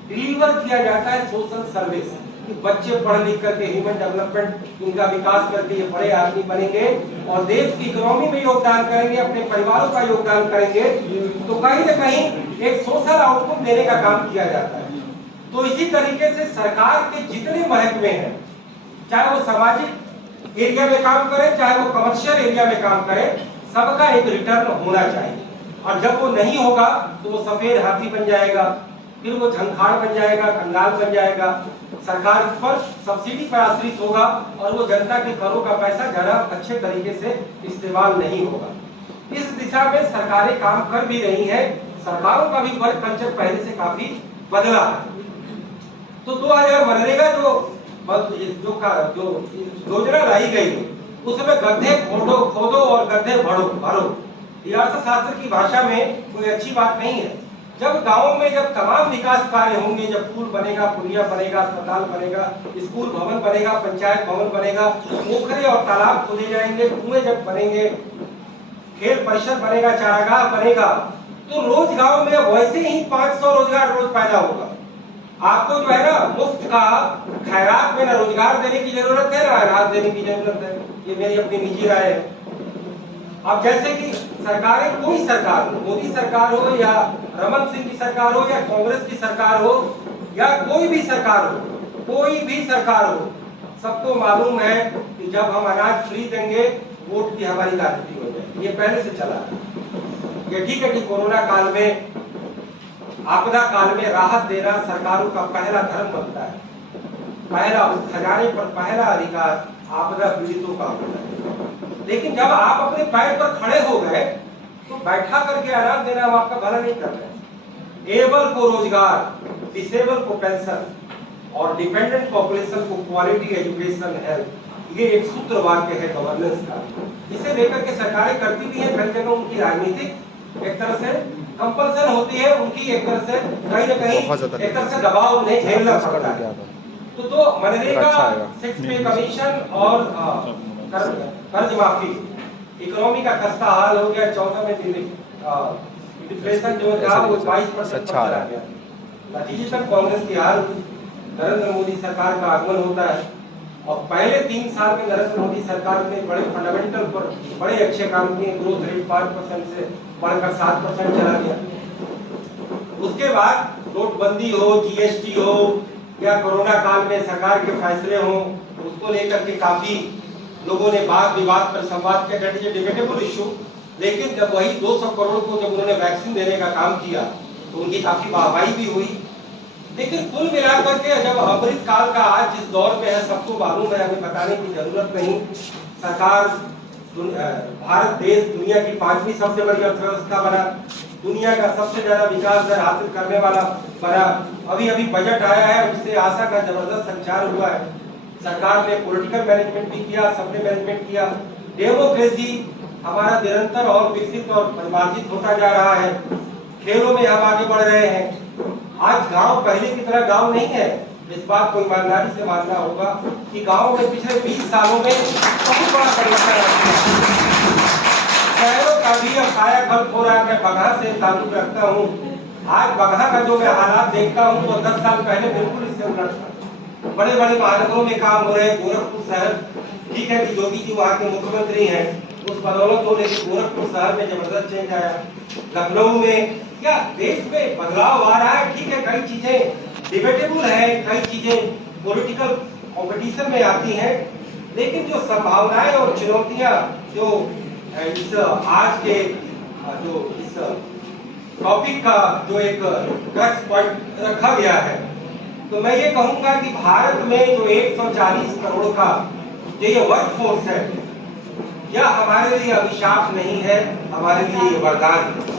डिलीवर किया जाता है सोशल सर्विस, कि बच्चे पढ़ लिख करके ह्यूमन डेवलपमेंट इनका विकास करके ये बड़े आदमी बनेंगे और देश की इकोनॉमी में योगदान करेंगे, अपने परिवारों का योगदान करेंगे, तो कहीं न कहीं एक सोशल आउटपुट देने का काम किया जाता है। तो इसी तरीके से सरकार के जितने महकमे हैं, चाहे वो सामाजिक एरिया में काम करे, चाहे वो कमर्शियल एरिया में काम करे, सबका एक रिटर्न होना चाहिए। और जब वो नहीं होगा तो वो सफेद हाथी बन जाएगा, फिर वो झंखाड़ बन जाएगा, कंगाल बन जाएगा, सरकार पर सब्सिडी पर आश्रित होगा और वो जनता के करों का पैसा ज्यादा अच्छे तरीके से इस्तेमाल नहीं होगा। इस दिशा में सरकारें काम कर भी रही हैं, सरकारों का भी वर्क कल्चर पहले से काफी बदला है। तो 2000 मनरेगा जो योजना लाई गई, उसमें गड्ढे खोदो और गड्ढे भरो, ये अर्थशास्त्र की भाषा में कोई अच्छी बात नहीं है। जब गाँव में जब तमाम विकास कार्य होंगे, जब पुल बनेगा, पुलिया बनेगा, अस्पताल बनेगा, स्कूल भवन बनेगा, पंचायत भवन बनेगा, पोखरे और तालाब खोदे जाएंगे, कुएं जब बनेंगे, खेल परिसर बनेगा, चारागाह बनेगा, तो रोज गाँव में वैसे ही 500 रोजगार रोज पैदा होगा। आपको जो है ना मुफ्त का खैरात में ना रोजगार देने की जरूरत है, ना अनाज देने की जरूरत है, ये मेरी अपनी निजी राय है। अब जैसे कि सरकारें, कोई सरकार हो, मोदी सरकार हो या रमन सिंह की सरकार हो या कांग्रेस की सरकार हो या कोई भी सरकार हो, सबको मालूम है कि जब हम अनाज फ्री देंगे वोट की हमारी राजनीति हो जाएगी, ये पहले से चला है। ये ठीक है कि कोरोना काल में, आपदा काल में राहत देना सरकारों का पहला धर्म बनता है, पहला उस खजाने पर पहला अधिकार आपदा पीड़ितों का होता है। लेकिन जब आप अपने पैर पर खड़े हो गए तो बैठा करके अनाज देना हम आपका भला नहीं कर रहे। एबल को रोजगार, डिसेबल को पेंशन और डिपेंडेंट पॉपुलेशन को क्वालिटी एजुकेशन हेल्थ, ये एक सूत्र वाक्य है गवर्नेंस का। इसे लेकर के सरकारें करती भी है, कई जगह उनकी राजनीतिक एक तरह से कंपल्सन होती है, उनकी एक तरह से कहीं न कहीं एक तरह से दबाव उन्हें झेलना पड़ता है। तो मनरेगा, 6 पे कमीशन और कर्ज माफी, इकोनॉमी का खस्ता हाल हो गया। 14 में डिप्रेशन जो था वो 22% चला गया। नतीजतन कांग्रेस की हार, नरेंद्र मोदी सरकार का आगमन होता है और पहले 3 साल में नरेंद्र मोदी सरकार ने बड़े फंडामेंटल पर बड़े अच्छे काम किए। ग्रोथ रेट 5% से बढ़कर 7% चला गया। उसके बाद नोटबंदी हो, जीएसटी हो या कोरोना काल में सरकार के फैसले हो, उसको लेकर के काफी लोगों ने वाद विवाद पर संवाद किया, that is a debatable issue. लेकिन जब वही 200 करोड़ को जब उन्होंने वैक्सीन देने का काम किया तो उनकी काफी वाहवाही भी हुई। लेकिन कुल मिलाकर के जब अमृत काल का आज जिस दौर में है, सबको मालूम है, हमें बताने की जरूरत नहीं। सरकार भारत देश दुनिया की 5वीं सबसे बड़ी अर्थव्यवस्था बना, दुनिया का सबसे ज्यादा विकास दर हासिल करने वाला बना। अभी अभी बजट आया है, उससे आशा का जबरदस्त संचार हुआ है। सरकार ने पॉलिटिकल मैनेजमेंट भी किया, सबने मैनेजमेंट किया। डेमोक्रेसी हमारा निरंतर और विकसित और परिमार्जित होता जा रहा है। खेलों में हम आगे बढ़ रहे हैं। आज गांव पहले की तरह गांव नहीं है। इस बात को ईमानदारी से मानना होगा कि गांव में पिछले 20 सालों में बहुत बड़ा परिवर्तन आया है। शहरों का भी अब कायाकल्प हो रहा है। मैं बगहा से ताल्लुक रखता हूँ। आज बगहा का जो मैं हालात देखता हूँ तो 10 साल पहले बिल्कुल इससे उलट था। बड़े बड़े महानगरों में काम हो रहे हैं। गोरखपुर शहर, ठीक है कि योगी जी वहाँ के मुख्यमंत्री हैं, उस बदौलत हो, लेकिन गोरखपुर शहर में जबरदस्त चेंज आया। लखनऊ में या देश में बदलाव आ रहा है। ठीक है, कई चीजें डिबेटेबल है, कई चीजें पॉलिटिकल कंपटीशन में आती हैं, लेकिन जो संभावनाएं और चुनौतियां जो इस आज के जो इस टॉपिक का जो एक क्रक्स पॉइंट रखा गया है, तो मैं ये कहूंगा कि भारत में जो 140 करोड़ का जो ये वर्क फोर्स है, यह हमारे लिए अभिशाप नहीं है, हमारे लिए वरदान है।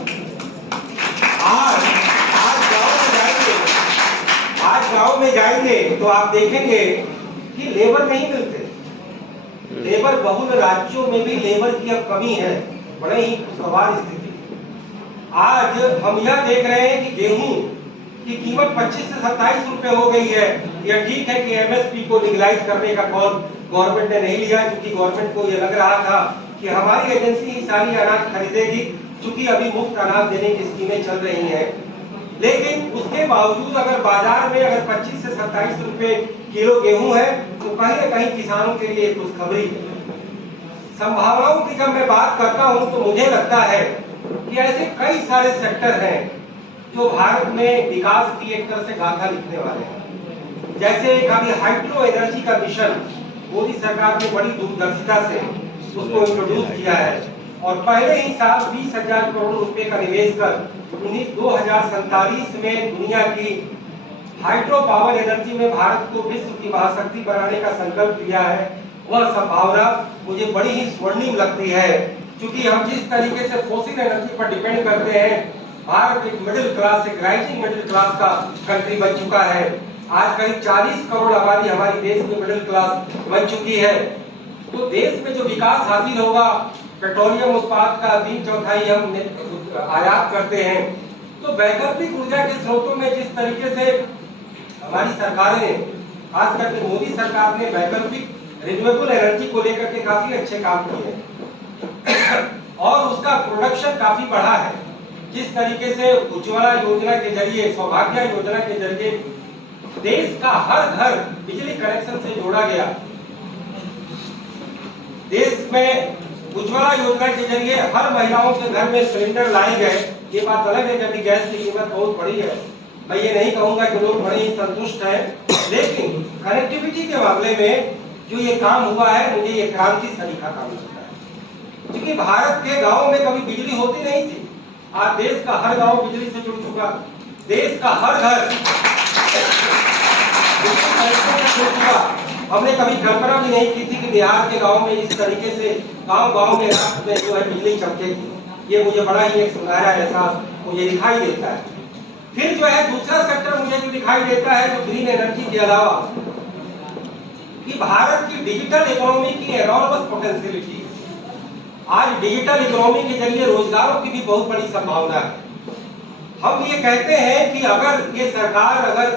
आज गांव में जाएंगे तो आप देखेंगे कि लेबर नहीं मिलते। लेबर बहुल राज्यों में भी लेबर की अब कमी है, बड़े ही खुशगवार स्थिति। आज हम यह देख रहे हैं कि गेहूं की कीमत 25 से 27 रुपए हो गई है। यह ठीक है कि एमएसपी को लीगलाइज करने का कॉल गवर्नमेंट ने नहीं लिया, क्योंकि गवर्नमेंट को यह लग रहा था कि हमारी एजेंसी ही सारी अनाज खरीदेगी, क्योंकि अभी मुफ्त अनाज देने की स्कीमें चल रही हैं। लेकिन उसके बावजूद अगर बाजार में अगर 25 से 27 रुपए किलो गेहूं है, तो कहीं न कहीं किसानों के लिए खुशखबरी है। संभावनाओं की जब मैं बात करता हूं तो मुझे लगता है कि ऐसे कई सारे सेक्टर हैं जो भारत में विकास की एक तरह से गाथा लिखने वाले हैं। जैसे एक अभी हाइड्रो एनर्जी का मिशन मोदी सरकार ने बड़ी दूरदर्शिता से उसको इंट्रोड्यूस किया है, और पहले ही साल 20,000 करोड़ रुपए का निवेश कर 2047 में दुनिया की हाइड्रो पावर एनर्जी में भारत को विश्व की महाशक्ति बनाने का संकल्प लिया है। वह संभावना मुझे बड़ी ही स्वर्णिम लगती है, क्योंकि हम जिस तरीके से फॉसिल एनर्जी पर डिपेंड करते हैं, भारत एक मिडिल क्लास, एक राइजिंग मिडिल क्लास का कंट्री बन चुका है। आज करीब 40 करोड़ आबादी हमारी देश में मिडिल क्लास बन चुकी है। तो देश में जो विकास हासिल होगा, पेट्रोलियम उत्पाद का 3/4 हम आयात करते हैं, तो वैकल्पिक ऊर्जा के स्रोतों में जिस तरीके से हमारी सरकार ने, खास करके मोदी सरकार ने वैकल्पिक रिन्यूएबल एनर्जी को लेकर के काफी अच्छे काम किए और उसका प्रोडक्शन काफी बढ़ा है। जिस तरीके से उज्ज्वला योजना के जरिए, सौभाग्य योजना के जरिए देश का हर घर बिजली कनेक्शन से जोड़ा गया। देश में उज्ज्वला योजना के जरिए हर महिलाओं के घर में सिलेंडर लाए गए। ये बात अलग है कि अभी गैस की कीमत बहुत बढ़ी है, मैं ये नहीं कहूंगा कि लोग बड़े ही संतुष्ट हैं, लेकिन कनेक्टिविटी के मामले में जो ये काम हुआ है, मुझे ये क्रांति सरीखा काम लगता है। क्योंकि भारत के गाँव में कभी बिजली होती नहीं थी, आज देश का हर गाँव बिजली से जुड़ चुका, देश का हर घर जुड़ चुका। हमने कभी कल्पना भी नहीं की थी कि बिहार के गांव में इस तरीके से गांव-गांव में रात में जो है बिजली चमकेगी। ये मुझे बड़ा ही एक सुनहरा एहसास मुझे दिखाई देता है। फिर जो है दूसरा सेक्टर मुझे जो दिखाई देता है, जो ग्रीन एनर्जी के अलावा, कि भारत की डिजिटल इकोनॉमी की एनॉर्मस पोटेंशियलिटी। आज डिजिटल इकोनॉमी के जरिए रोजगारों की भी बहुत बड़ी संभावना है। हम ये कहते हैं कि अगर ये सरकार अगर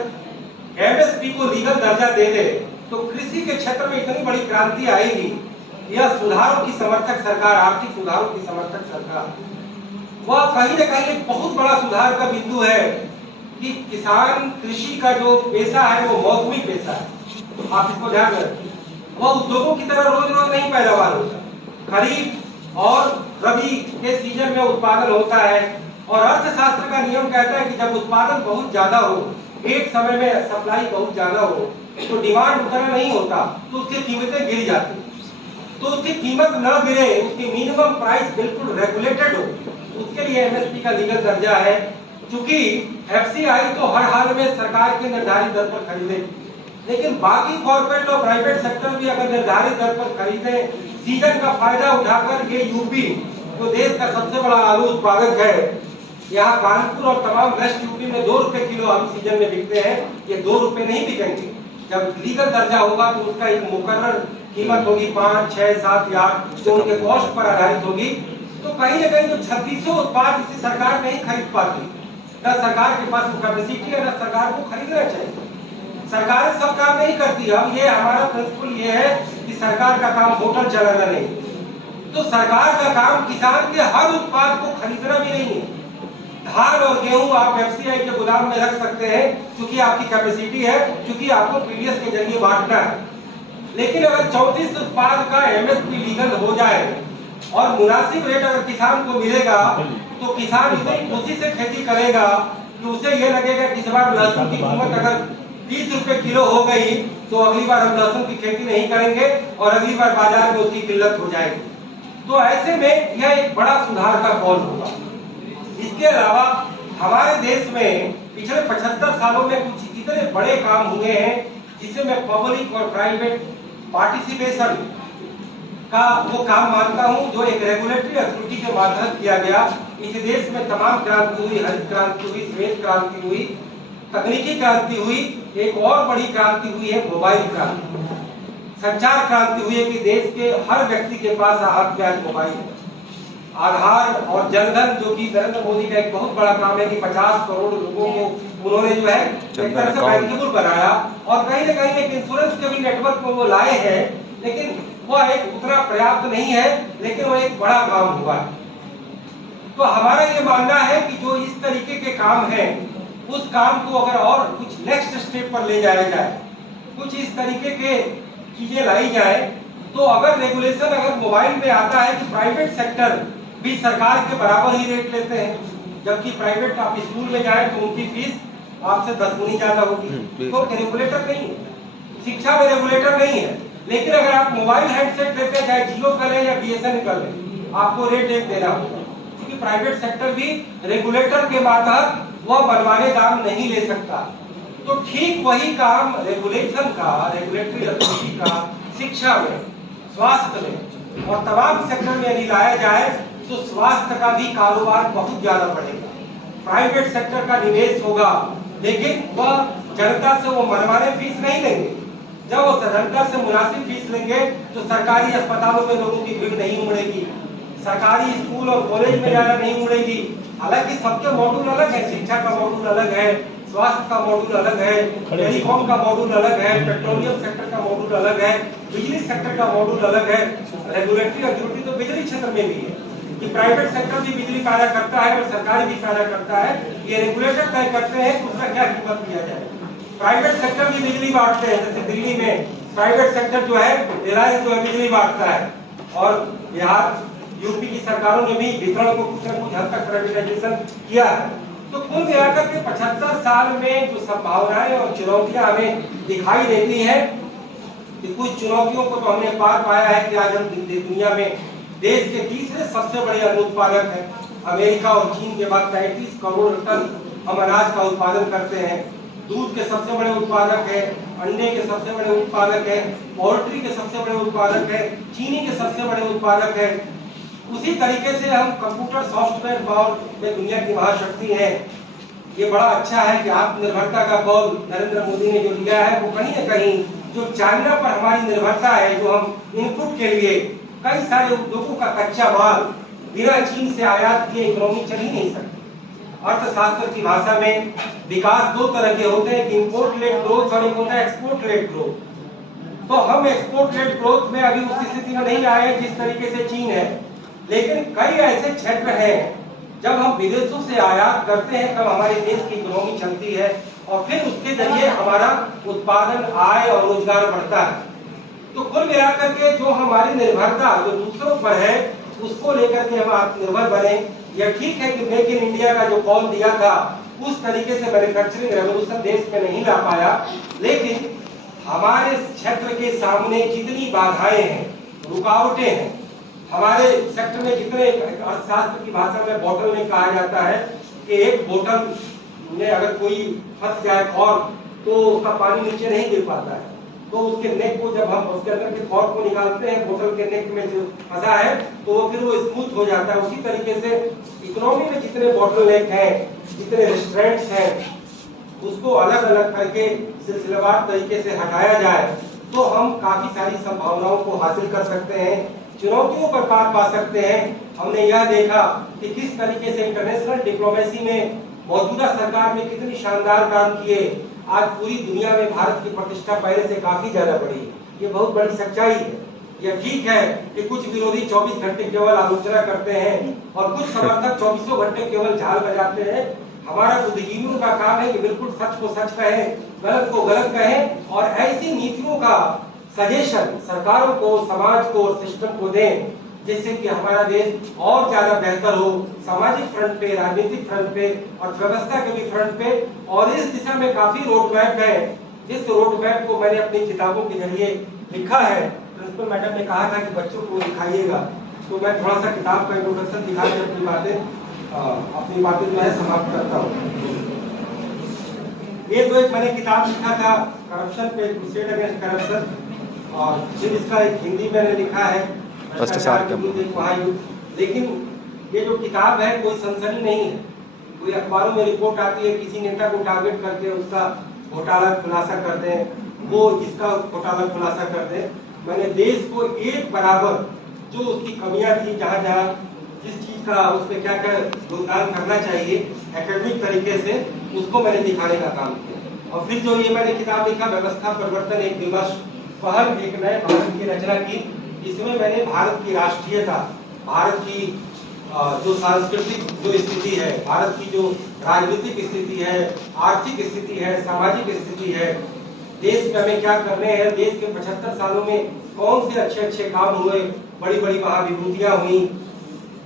एमएसपी को लीगल दर्जा दे दे, तो कृषि के क्षेत्र में इतनी बड़ी क्रांति आएगी। यह सुधारों की समर्थक सरकार, आर्थिक सुधारों की समर्थक सरकार, वह कहीं न कहीं एक बहुत बड़ा सुधार का बिंदु है कि किसान कृषि का जो पेशा है वो मौसमी पेशा है। आप इसको ध्यान रखें, वह उद्योगों की तरह रोज रोज नहीं पैदावार होता। खरीफ और रबी के सीजन में उत्पादन होता है, और अर्थशास्त्र का नियम कहता है कि जब उत्पादन बहुत ज्यादा हो, एक समय में सप्लाई बहुत ज्यादा हो, तो डिमांड उतना नहीं होता, तो उसकी कीमतें गिर जाती। तो उसकी कीमत न गिरे, उसकी मिनिमम प्राइस बिल्कुल रेगुलेटेड हो, उसके लिए एमएसपी का लीगल दर्जा है। चूंकि एफसीआई तो हर हाल में सरकार के निर्धारित दर पर खरीदे, लेकिन बाकी कॉर्पोरेट और प्राइवेट सेक्टर भी अगर निर्धारित दर पर खरीदे, सीजन का फायदा उठाकर ये यूपी जो देश का सबसे बड़ा आलू उत्पादक है, यहाँ कानपुर और तमाम वेस्ट यूपी में 2 रुपए किलो आलू सीजन में बिकते हैं, ये 2 रुपए नहीं बिकेंगे। जब लीगल दर्जा होगा तो उसका एक मुकर्रर कीमत होगी 5, 6, 7 या 8 जो उनके कॉस्ट पर आधारित होगी। तो कहीं ना कहीं जो 3600 उत्पाद इसे सरकार नहीं खरीद पाती, न सरकार के पास कैपेसिटी है, न सरकार को खरीदना चाहिए। सरकार सब काम नहीं करती। हम ये हमारा प्रिंसिपल ये है कि सरकार का काम होटल चलाना नहीं, तो सरकार का काम किसान के हर उत्पाद को खरीदना भी नहीं है। धान और गेहूं आप एफसीआई के गोदाम में रख सकते हैं क्योंकि आपकी कैपेसिटी है, क्योंकि आपको पीडीएस के जरिए बांटना है। लेकिन अगर 34 उत्पाद का एमएसपी लीगल हो जाए और मुनासिब रेट अगर किसान को मिलेगा तो किसान इतनी खुशी से खेती करेगा कि उसे ये लगेगा कि इस बार लहसुन की कीमत अगर 30 रुपए किलो हो गई तो अगली बार हम लहसुन की खेती नहीं करेंगे और अगली बार बाजार में उसकी किल्लत हो जाएगी। तो ऐसे में यह एक बड़ा सुधार का कौल होगा। इसके अलावा हमारे देश में पिछले 75 सालों में कुछ इतने बड़े काम हुए हैं जिसे मैं पब्लिक और प्राइवेट पार्टिसिपेशन का वो काम मानता हूं, जो एक रेगुलेटरी अथॉरिटी के माध्यम किया गया। इस देश में तमाम क्रांति हुई, हरित क्रांति हुई, श्वेत क्रांति हुई, तकनीकी क्रांति हुई, एक और बड़ी क्रांति हुई है मोबाइल क्रांति, संचार क्रांति हुई है कि देश के हर व्यक्ति के पास हाथ में आज मोबाइल है। आधार और जनधन जो कि नरेंद्र मोदी का एक बहुत बड़ा काम है कि 50 करोड़ लोगों को उन्होंने जो है एक तरह से बैंकेबल बनाया और कहीं ना कहीं एक इंश्योरेंस के भी नेटवर्क को वो लाए हैं, लेकिन वह एक उतना पर्याप्त नहीं है, लेकिन वो एक बड़ा काम हुआ है। तो हमारा ये मानना है कि जो इस तरीके के काम है उस काम को अगर और कुछ नेक्स्ट स्टेप पर ले जाया जाए, कुछ इस तरीके के चीजें लाई जाए, तो अगर रेगुलेशन अगर मोबाइल में आता है कि प्राइवेट सेक्टर भी सरकार के बराबर ही रेट लेते हैं, जबकि प्राइवेट आप स्कूल में जाए तो उनकी फीस आपसे 10 गुनी ज्यादा होगी, तो रेगुलेटर नहीं है, शिक्षा में रेगुलेटर नहीं है। लेकिन अगर आप मोबाइल हैंडसेट लेते हैं, चाहे जियो का लें या बीएसएनएल का लें, आपको रेट एक देना होगा, क्योंकि प्राइवेट सेक्टर भी रेगुलेटर के मातहत वह बनवाने दाम नहीं ले सकता। तो ठीक वही काम रेगुलेशन का, रेगुलेटरी अथॉरिटी का शिक्षा में, स्वास्थ्य में और तमाम सेक्टर में यदि लाया जाए तो स्वास्थ्य का भी कारोबार बहुत ज्यादा बढ़ेगा, प्राइवेट सेक्टर का निवेश होगा, लेकिन वह जनता से वो मनमाने फीस नहीं लेंगे। जब वो जनता से मुनासिब फीस लेंगे तो सरकारी अस्पतालों में लोगों की भीड़ नहीं उमड़ेगी, सरकारी स्कूल और कॉलेज में ज्यादा नहीं उमड़ेगी। हालांकि सबके मॉड्यूल अलग है, शिक्षा का मॉड्यूल अलग है, स्वास्थ्य का मॉड्यूल अलग है, टेलीकॉम का मॉड्यूल अलग है, पेट्रोलियम सेक्टर का मॉड्यूल अलग है, बिजली सेक्टर का मॉड्यूल अलग है। रेगुलेटरी अथॉरिटी तो बिजली क्षेत्र में भी है कि प्राइवेट सेक्टर भी बिजली पैदा करता है और सरकारी भी पैदा करता है। ये रेगुलेटर तय करते हैं कि उसका क्या कीमत दिया जाए। प्राइवेट सेक्टर भी बिजली बांटते हैं, जैसे दिल्ली में प्राइवेट सेक्टर जो है रिलायंस जो है बिजली बांटता है, और बिहार यूपी की सरकारों ने भी वितरण को कुछ न कुछ हद तक प्राइवेटाइजेशन किया है। तो कुल मिलाकर के 75 साल में जो संभावनाएं और चुनौतियां हमें दिखाई देती हैं, कि कुछ चुनौतियों को तो हमने पार पाया है कि आज हम दुनिया में देश के तीसरे सबसे बड़े अन्न उत्पादक हैं। अमेरिका और चीन के बाद 35 करोड़ टन हम अनाज का उत्पादन करते हैं। दूध के सबसे बड़े उत्पादक है, अंडे के सबसे बड़े उत्पादक है, पोल्ट्री के सबसे बड़े उत्पादक है, चीनी के सबसे बड़े उत्पादक है। उसी तरीके से हम कंप्यूटर सॉफ्टवेयर पावर में दुनिया की महाशक्ति है। ये बड़ा अच्छा है कि आत्मनिर्भरता का कौल नरेंद्र मोदी ने जो लिया है, वो कहीं न कहीं जो चाइना पर हमारी निर्भरता है, जो हम इनपुट के लिए कई सारे उद्योगों का कच्चा माल बिना चीन से आयात किए इकोनॉमी चल ही नहीं सकती। अर्थशास्त्र की भाषा में विकास 2 तरह के होते हैं, इम्पोर्ट लेड ग्रोथ और एक होता है एक्सपोर्ट लेड ग्रोथ। तो हम एक्सपोर्ट लेड ग्रोथ में अभी उस स्थिति में नहीं आए जिस तरीके से चीन है, लेकिन कई ऐसे क्षेत्र हैं जब हम विदेशों से आयात करते हैं तब हमारे देश की इकोनॉमी चलती है और फिर उसके जरिए हमारा उत्पादन, आय और रोजगार बढ़ता है। तो कुल मिलाकर के जो हमारी निर्भरता जो दूसरों पर है, उसको लेकर के हम आत्मनिर्भर बने। यह ठीक है कि मेक इन इंडिया का जो कॉल दिया था उस तरीके से मैन्युफैक्चरिंग रेवोल्यूशन देश में नहीं ला पाया, लेकिन हमारे क्षेत्र के सामने जितनी बाधाएं हैं, रुकावटें हैं, हमारे सेक्टर में जितने अर्थशास्त्र की भाषा में बॉटलनेक कहा जाता है, कि एक बोतल में अगर कोई फंस जाए कॉर्क तो उसका पानी नीचे नहीं गिर पाता है, तो उसके नेक को जब हम उसके अंदर के कॉर्क को निकालते हैं बोतल के नेक में जो फंसा है तो वो फिर वो स्मूथ हो जाता है। उसी तरीके से इकोनॉमी में जितने बॉटल नेक हैं, जितने रेस्टोरेंट्स हैं, उसको अलग अलग करके सिलसिलेवार तरीके से हटाया जाए तो हम काफी सारी संभावनाओं को हासिल कर सकते हैं, चुनौतियों पर पार पा सकते हैं। हमने यह देखा कि किस तरीके से इंटरनेशनल डिप्लोमेसी में मौजूदा सरकार ने कितनी शानदार काम किए। आज पूरी दुनिया में भारत की प्रतिष्ठा पहले से काफी ज्यादा बढ़ी, ये बहुत बड़ी सच्चाई है। यह ठीक है कि कुछ विरोधी 24 घंटे केवल आलोचना करते हैं और कुछ समर्थक 24 घंटे केवल झाल बजाते हैं। हमारा बुद्धिजीवियों का काम है कि बिल्कुल सच को सच कहें, गलत को गलत कहें और ऐसी नीतियों का सजेशन सरकारों को, समाज को और सिस्टम को दें जिससे कि हमारा देश और ज्यादा बेहतर हो, सामाजिक फ्रंट पे, राजनीतिक फ्रंट पे और व्यवस्था के भी फ्रंट पे। और इस दिशा में काफी रोड मैप है, जिस रोड मैप को मैंने अपनी किताबों के जरिए लिखा है। प्रिंसिपल मैडम ने कहा था कि बच्चों को दिखाइएगा, तो मैं थोड़ा सा किताब का इंट्रोडक्शन दिखा के अपनी बातें जो है समाप्त करता हूँ। ये तो एक मैंने किताब लिखा था करप्शन पे, क्रूसेड अगेंस्ट करप्शन, और फिर इसका एक हिंदी मैंने लिखा है भ्रष्टाचार के विरुद्ध एक महायुद्ध। लेकिन ये जो किताब है कोई सनसनी नहीं है, कोई अखबारों में रिपोर्ट आती है किसी नेता को टारगेट करके उसका घोटाला खुलासा कर दें, वो इसका घोटाला खुलासा कर दें। मैंने देश को एक बराबर जो उसकी कमियां थी, जहाँ जहाँ जिस चीज का उस पर क्या क्या योगदान करना चाहिए एकेडमिक तरीके से, उसको मैंने दिखाने का काम किया। और फिर जो ये मैंने किताब लिखा व्यवस्था परिवर्तन एक विमर्श, पहल एक नए भारत की रचना की, इसमें मैंने भारत की राष्ट्रीयता, भारत की जो सांस्कृतिक जो स्थिति है, भारत की जो राजनीतिक स्थिति है, आर्थिक स्थिति है, सामाजिक स्थिति है, देश में हमें क्या करने हैं, देश के 75 सालों में कौन से अच्छे अच्छे काम हुए, बड़ी बड़ी महाविभूतियां हुई,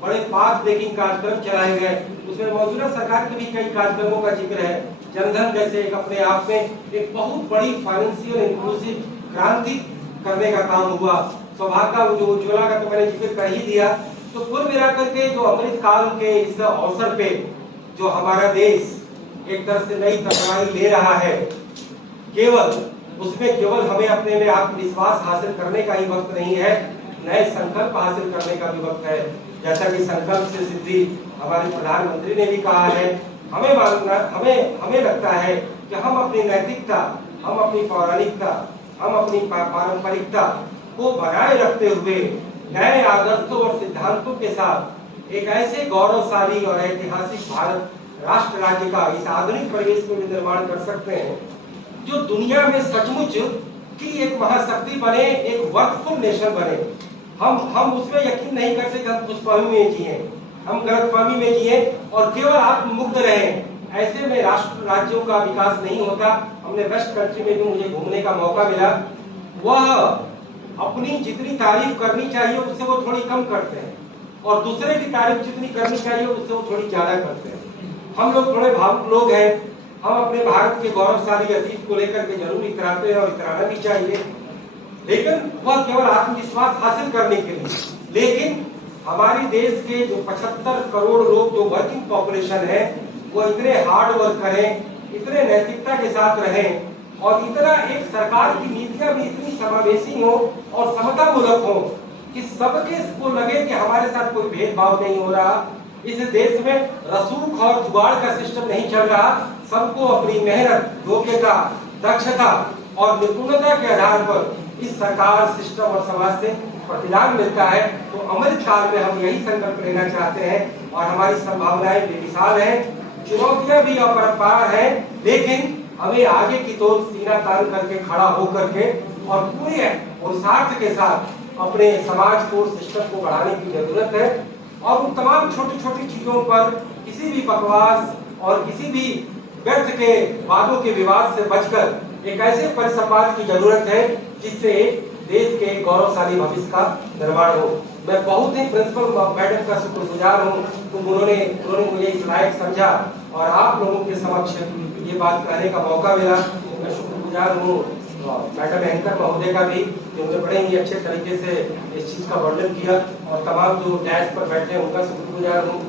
बड़े पाथ ब्रेकिंग कार्यक्रम चलाए गए। उसमें मौजूदा सरकार के भी कई कार्यक्रमों का जिक्र है। जनधन जैसे एक अपने आप में एक बहुत बड़ी फाइनेंशियल इंक्लूसिव क्रांति करने का काम हुआ। सौभाग्य जो उज्ज्वला का तो मैंने जिक्र कर ही दिया। तो कुल मिलाकर के जो अमृत काल के इस अवसर पे जो हमारा देश एक तरह से नई तकराई ले रहा है, केवल हमें अपने में आत्मविश्वास हासिल करने का ही वक्त नहीं है, नए संकल्प हासिल करने का भी वक्त है। जैसा कि संकल्प से सिद्धि हमारे प्रधानमंत्री ने भी कहा है, हमें लगता है कि हम अपनी नैतिकता, हम अपनी पौराणिकता, हम अपनी पारंपरिकता को बनाए रखते हुए नए आदर्शों और सिद्धांतों के साथ एक ऐसे गौरवशाली और ऐतिहासिक भारत राष्ट्र राज्य का इस आधुनिक परिवेश में निर्माण कर सकते हैं जो दुनिया में सचमुच की एक महाशक्ति बने, एक वर्थफुल नेशन बने। हम उसमें यकीन नहीं करते कि हम खुशफहमी में जिए, हम गलतफहमी में जिए और केवल आत्ममुक्त रहें। ऐसे में राष्ट्र राज्यों का विकास नहीं होता। हमने वेस्ट कंट्री में जो मुझे घूमने का मौका मिला, वह अपनी जितनी तारीफ करनी चाहिए उससे वो थोड़ी कम करते हैं और दूसरे की तारीफ जितनी करनी चाहिए उससे वो थोड़ी ज्यादा करते हैं। हम लोग थोड़े भावुक लोग हैं, हम अपने भारत के गौरवशाली अतीत को लेकर के जरूर इतराते हैं और इतराना भी चाहिए, लेकिन वह केवल आत्मविश्वास हासिल करने के लिए। लेकिन हमारे देश के जो 75 करोड़ लोग जो वर्किंग पॉपुलेशन है, वो इतने हार्ड वर्क करें, इतने नैतिकता के साथ रहें और इतना एक सरकार की नीतियां भी इतनी समावेशी हो और समतामूलक हो कि सबके को लगे कि हमारे साथ कोई भेदभाव नहीं हो रहा। इस देश में रसूख और जुगाड़ का सिस्टम नहीं चल रहा। सबको अपनी मेहनत, योग्यता, दक्षता और निपुणता के आधार पर इस सरकार, सिस्टम और समाज से प्रतिदान मिलता है। तो अमृत काल में हम यही संकल्प लेना चाहते हैं और हमारी संभावनाएं बेमिसाल हैं, चुनौतियां भी अपरंपार हैं, लेकिन हमें आगे की तोड़ सीना तान करके खड़ा होकर के और पूरे पुरुषार्थ के साथ अपने समाज को, सिस्टम को बढ़ाने की जरूरत है। और उन तमाम छोटी छोटी चीजों पर किसी भी बकवास और किसी भी व्यर्थ के वादों के विवाद से बचकर एक ऐसे परिसंवाद की जरूरत है जिससे देश के गौरवशाली भविष्य का निर्माण हो। मैं बहुत ही प्रिंसिपल मैडम का शुक्रगुजार हूँ, तो उन्होंने मुझे इस लायक समझा और आप लोगों के समक्ष ये बात कहने का मौका मिला। मैं शुक्रगुजार हूँ मैडम एंकर महोदय का भी, जिन्होंने बड़े ही अच्छे तरीके से इस चीज का वर्णन किया और तमाम जो डैश पर बैठे हैं उनका शुक्रगुजार हूँ।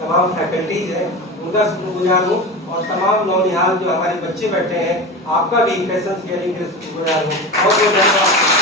तमाम फैकल्टीज हैं उनका शुक्रगुजार हूँ, और तमाम नौनिहाल जो हमारे बच्चे बैठे हैं आपका भी इंप्रेशन शेयरिंग के लिए शुक्रगुजार हूँ। बहुत बहुत धन्यवाद।